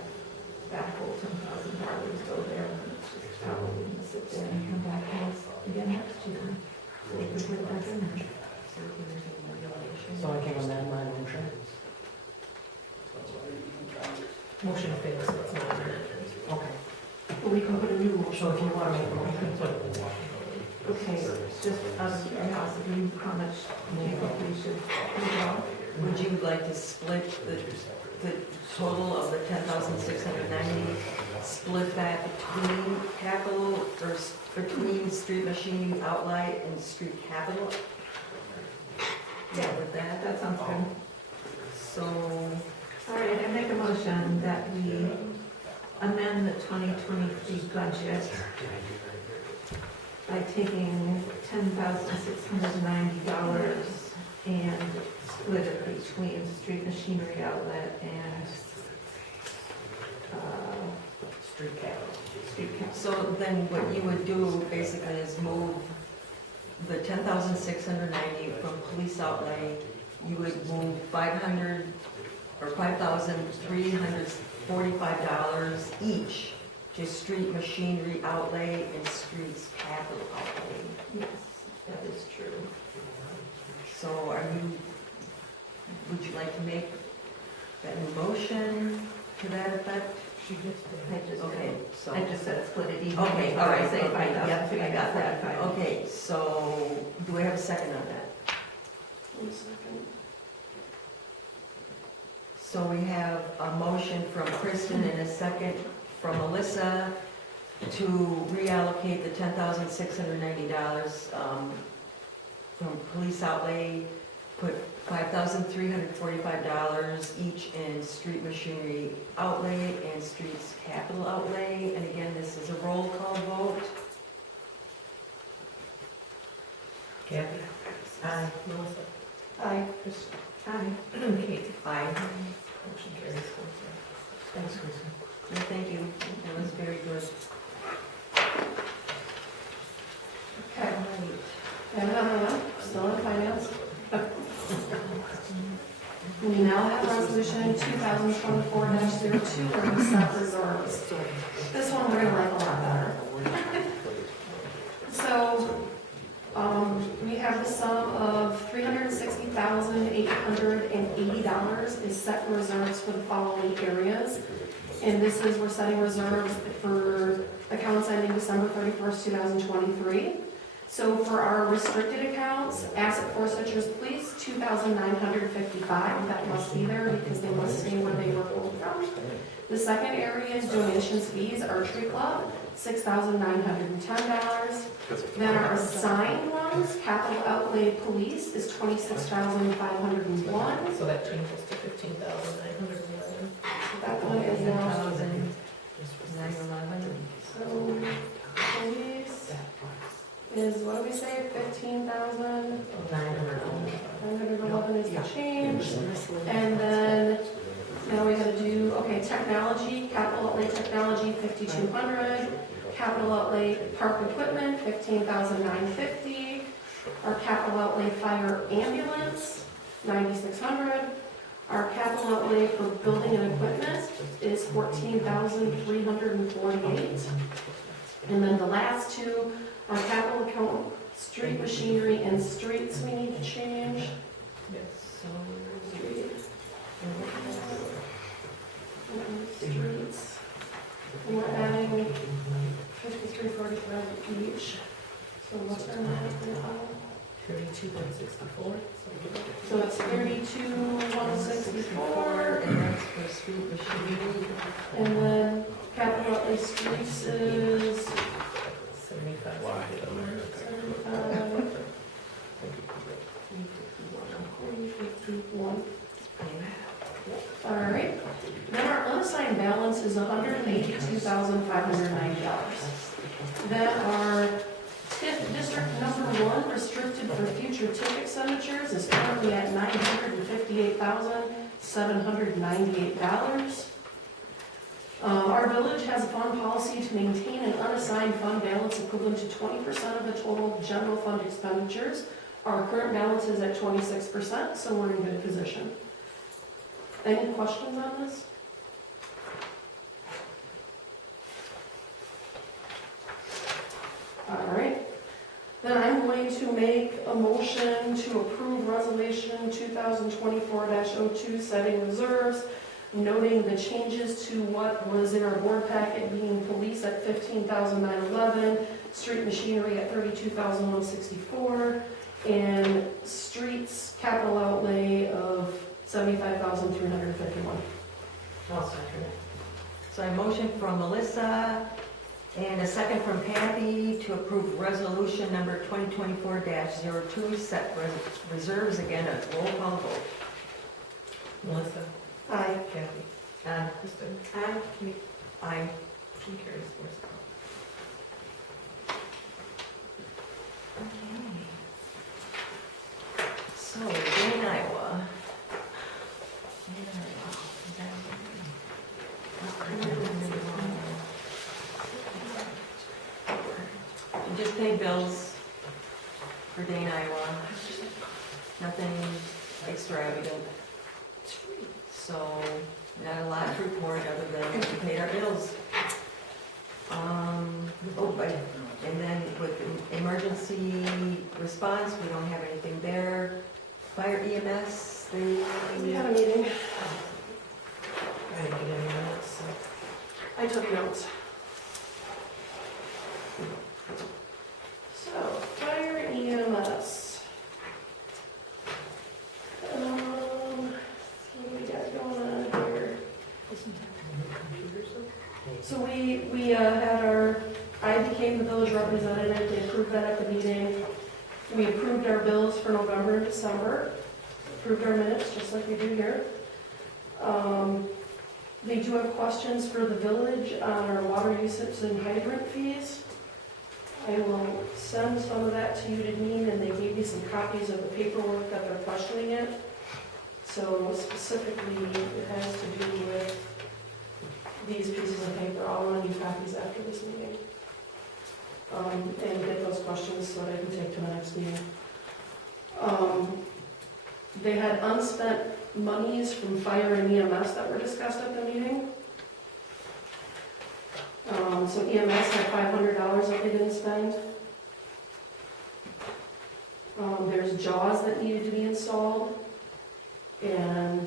that whole $10,000 go there. It's just probably gonna sit there and come back to us again next year. So we can put that in there. So I can amend my motion. Motion fails, so it's not amended. Okay. But we can put a new motion. So if you want to make a motion, Okay, just out of curiosity, how much do you think we should put out? Would you like to split the total of the 10,690, split that between capital, or between street machinery outlay and street capital? Yeah, with that? That sounds good. So, All right, I make a motion that we amend the 2023 budget by taking $10,690 and split it between street machinery outlet and street capital. street capital. so then what you would do basically is move the 10,690 from police outlay, you would move $5,345 each to street machinery outlay and streets capital outlay. Yes, that is true. So would you like to make that new motion to that effect? Okay, so. I just said split it even. Okay, all right, Say okay, yep, I got 5,345. that. Okay, so do we have a second on that? 1 second. So we have a motion from Kristen and a second from Melissa to reallocate the $10,690 from police outlay, put $5,345 each in street machinery outlay and streets capital outlay. And again, this is a roll call vote. Kathy? Aye. Melissa? Aye. Kristen? Aye. Kate? Aye. Motion carries 4-0. Thanks, Kristen. Yeah, thank you. That was very good. Okay. And another one, still in finance. We now have resolution 2024-02, where we set reserves. This one we're gonna like a lot better. So, we have the sum of $360,880 is set in reserves for the following areas. And this is, we're setting reserves for accounts ending December 31st, 2023. So for our restricted accounts, asset forfeitures, police, $2,955. That must be there because they must stay where they were pulled from. The second area is donations fees, archery club, $6,910. Then our assigned ones, capital outlay police is $26,501. So that changes to 15,911. That one is now, 911. so police is, what do we say, 15,911 is the change. And then, now we gotta do, okay, technology, capital outlay technology, 5,200. Capital outlay park equipment, 15,950. Our capital outlay fire ambulance, 9,600. Our capital outlay for building and equipment is 14,348. And then the last two, our capital account, street machinery and streets we need to change. So, Streets. And we're adding 5345 each. So what's our number now? 32,164. So it's 32,164. and that's for street machinery. And then capital outlay streets is 75. 351. All right. Then our unassigned balance is $182,590. Then our TIF district number 1 restricted for future TIF expenditures is currently at $958,798. Our village has a fund policy to maintain an unassigned fund balance equivalent to 20% of the total general fund expenditures. Our current balance is at 26%, so we're in good position. Any questions on this? All right. Then I'm going to make a motion to approve resolution 2024-02, setting reserves, noting the changes to what was in our board packet, being police at $15,911, street machinery at $32,164, and streets capital outlay of $75,351. I'll second it. So a motion from Melissa and a second from Kathy to approve resolution number 2024-02, set reserves, again, a roll call vote. Melissa? Aye. Kathy? Aye. Kristen? Aye. Kate? Aye. Motion carries 4-0. So, in Iowa. You just paid bills for Dane, Iowa. Nothing extravagant. So, not a lot to report other than we paid our bills. And then with emergency response, we don't have anything there. Fire EMS, We had a meeting. I didn't get any minutes, so. I took notes. So, fire EMS. What do we got going on here? So we had I became the village representative, they approved that at the meeting. We approved our bills for November and December, approved our minutes, just like we do here. They do have questions for the village on our water usage and hydrant fees. I will send some of that to you, Deneen, and they gave you some copies of the paperwork that they're questioning it. So specifically, it has to do with these pieces of paper. I'll run you copies after this meeting. And get those questions so that I can take to the next meeting. They had unspent monies from fire and EMS that were discussed at the meeting. So EMS had $500 that they didn't spend. There's jaws that needed to be installed. And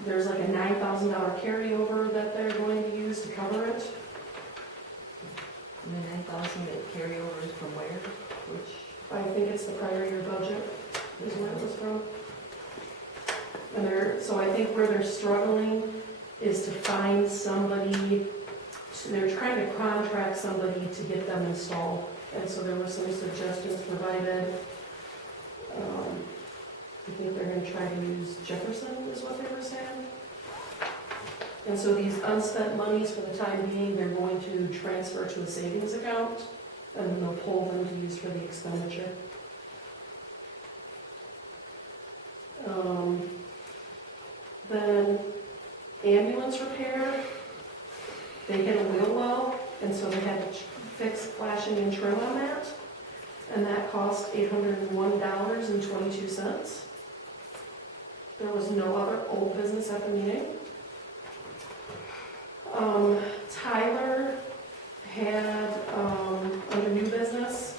there's like a $9,000 carryover that they're going to use to cover it. And the 9,000 that carryovers from where? Which? I think it's the prior year budget is where it was from. And so I think where they're struggling is to find somebody, they're trying to contract somebody to get them installed. And so there were some suggestions provided. I think they're going to try to use Jefferson is what they were saying. And so these unspent monies for the time being, they're going to transfer to a savings account and then they'll pull them to use for the expenditure. Then ambulance repair, they hit a wheel well, and so they had to fix flashing and trim on that. And that cost $801.22. There was no other old business at the meeting. Tyler had, under new business,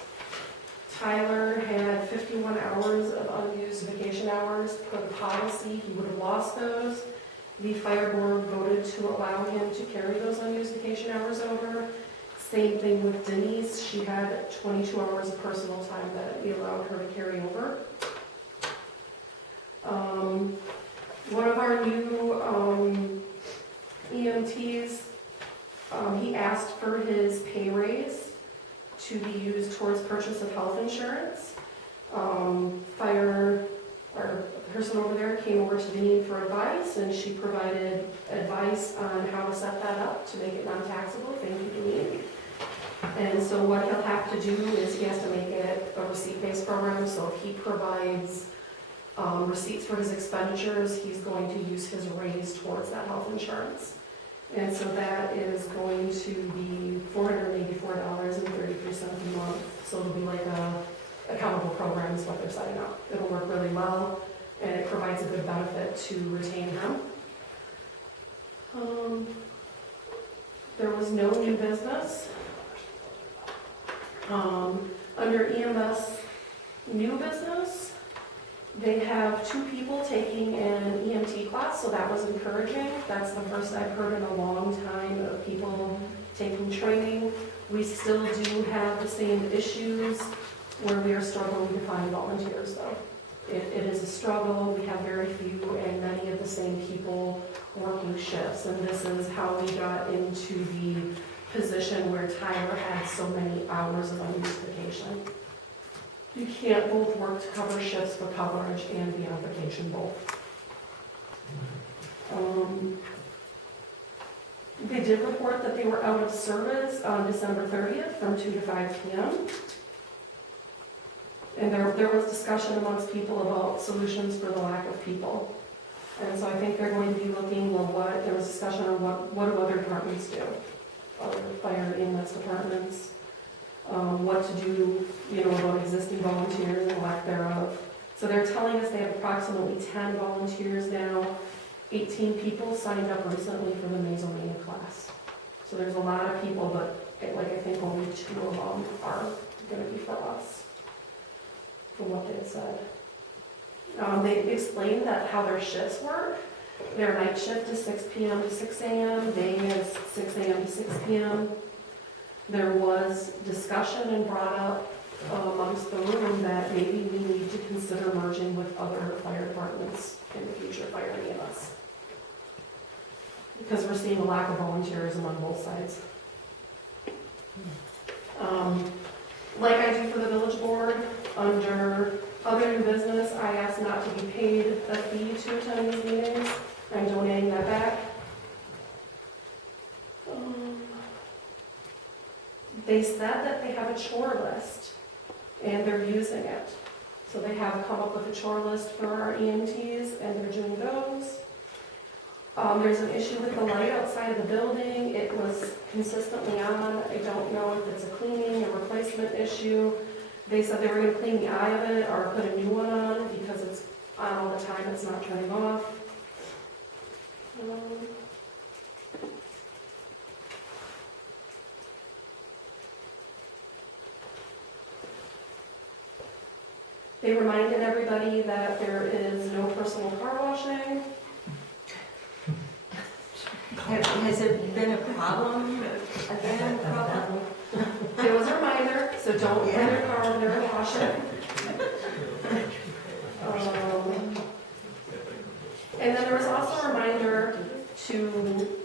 Tyler had 51 hours of unused vacation hours per the policy. He would have lost those. The fire board voted to allow him to carry those unused vacation hours over. Same thing with Denise. She had 22 hours of personal time that we allowed her to carry over. One of our new EMTs, he asked for his pay raise to be used towards purchase of health insurance. Our person over there came over to Deneen for advice, and she provided advice on how to set that up to make it non-taxable. Thank you, Deneen. And so what he'll have to do is he has to make it a receipt-based program. So if he provides receipts for his expenditures, he's going to use his raise towards that health insurance. And so that is going to be $484.33 a month. So it'll be like a accountable program is what they're setting up. It'll work really well, and it provides a good benefit to retain them. There was no new business. Under EMS new business, they have 2 people taking an EMT class, so that was encouraging. That's the first I've heard in a long time of people taking training. We still do have the same issues where we are struggling to find volunteers, though. It is a struggle. We have very few and many of the same people working shifts, and this is how we got into the position where Tyler had so many hours of unused vacation. You can't both work to cover shifts for coverage and be on vacation both. They did report that they were out of service on December 30th from 2 to 5 p.m. And there was discussion amongst people about solutions for the lack of people. And so I think they're going to be looking, there was discussion on what do other departments do? Other fire and EMS departments, what to do, about existing volunteers and lack thereof. So they're telling us they have approximately 10 volunteers now. 18 people signed up recently for the Mesonia class. So there's a lot of people, but I think only 2 of them are going to be for us, from what they had said. They explained that how their shifts work. Their night shift is 6 p.m. to 6 a.m., day is 6 a.m. to 6 p.m. There was discussion and brought up amongst the room that maybe we need to consider merging with other fire departments in the future, fire and EMS. Because we're seeing a lack of volunteers among both sides. Like I do for the village board, under other new business, I asked not to be paid a fee to attend these meetings. I'm donating that back. They said that they have a chore list, and they're using it. So they have come up with a chore list for our EMTs, and they're doing those. There's an issue with the light outside of the building. It was consistently on. I don't know if it's a cleaning or replacement issue. They said they were going to clean the eye of it or put a new one on because it's on all the time. It's not turning off. They reminded everybody that there is no personal car washing. Has it been a problem again? It was a reminder, so don't bring your car over there and wash it. And then there was also a reminder to,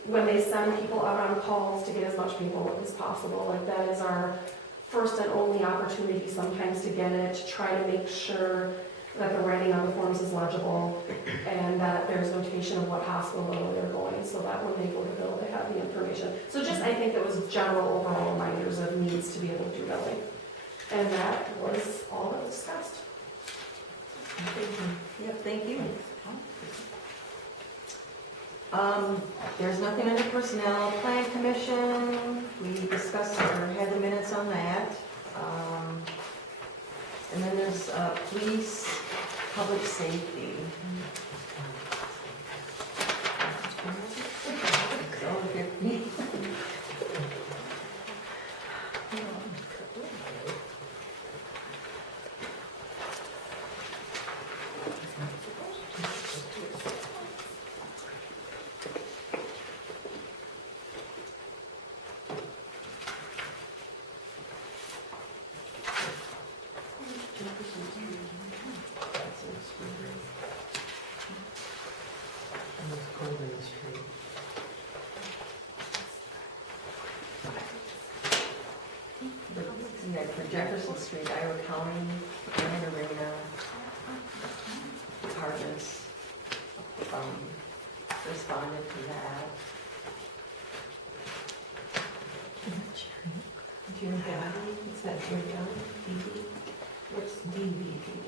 when they send people out on calls, to get as much paperwork as possible. Like, that is our first and only opportunity sometimes to get it, to try to make sure that the writing on the forms is legible and that there's notation of what hospital they're going, so that when they go to bill, they have the information. So just, I think it was general overall reminders of needs to be able to do billing. And that was all that was discussed. Yep, thank you. There's nothing under personnel. Plan commission, we discussed or had the minutes on that. And then there's police, public safety. Yeah, for Jefferson Street, Iowa County, and Arena Apartments responded to that. Do you have that? Is that your down? DB? What's DBPD?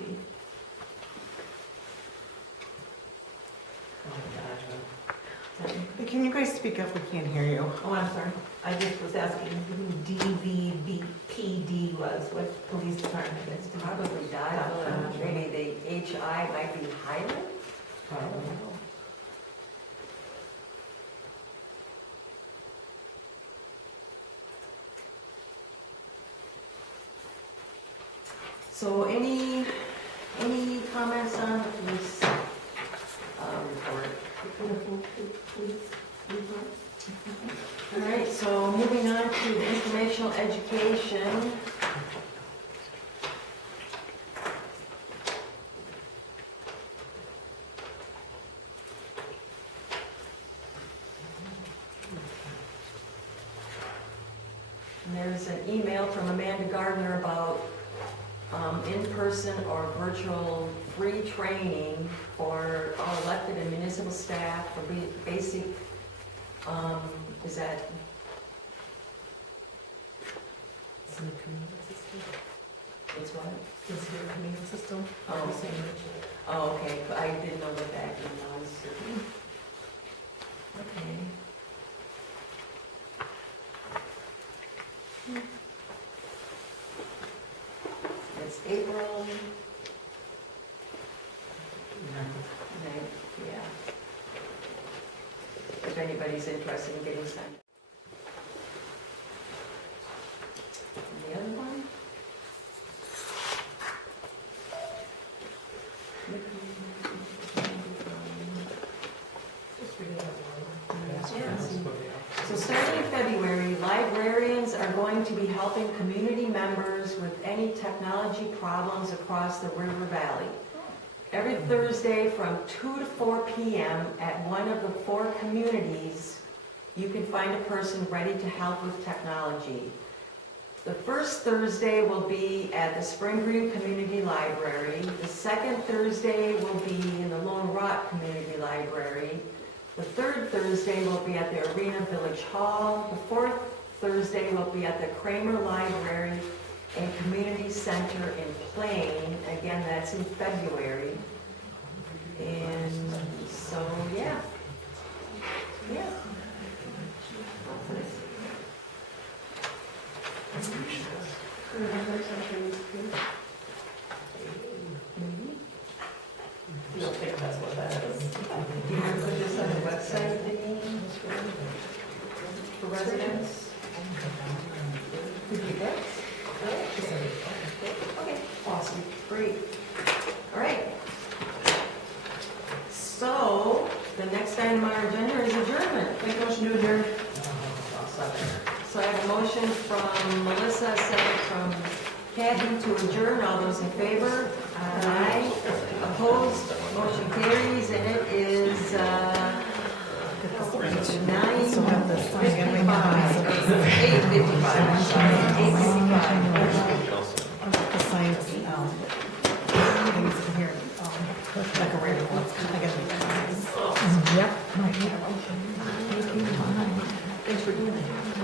Oh, gosh. can you guys speak up? We can't hear you. Oh, I'm sorry. I just was asking who DVBPD was, what police department is. Probably died, maybe the HI might be Highland? I don't know. So any comments on the police report? All right, so moving on to the informational education. And there's an email from Amanda Gardner about in-person or virtual free training for all elected and municipal staff for basic, is that? It's what? System. Oh, oh, okay, I didn't know what that was. Okay. It's April. Yeah. If anybody's interested in getting signed. And the other one? So starting in February, librarians are going to be helping community members with any technology problems across the River Valley. Every Thursday from 2 to 4 p.m. at one of the 4 communities, you can find a person ready to help with technology. The first Thursday will be at the Spring Green Community Library. The second Thursday will be in the Lone Rock Community Library. The third Thursday will be at the Arena Village Hall. The fourth Thursday will be at the Kramer Library and Community Center in Plain. Again, that's in February. And so, yeah. Yeah. You don't think that's what that is? Do you want to put this on the website, Denise, for residents? Could you get? Okay, awesome, great. All right. So, the next item on our agenda is adjournment. Make a motion to adjourn. So I have a motion from Melissa, a second from Kathy to adjourn. All those in favor? Aye. Opposed? Motion carries, and it is 8:55. I'm sorry, 8:55. The science, things here, like a radio, I guess. Yep. Thanks for doing that.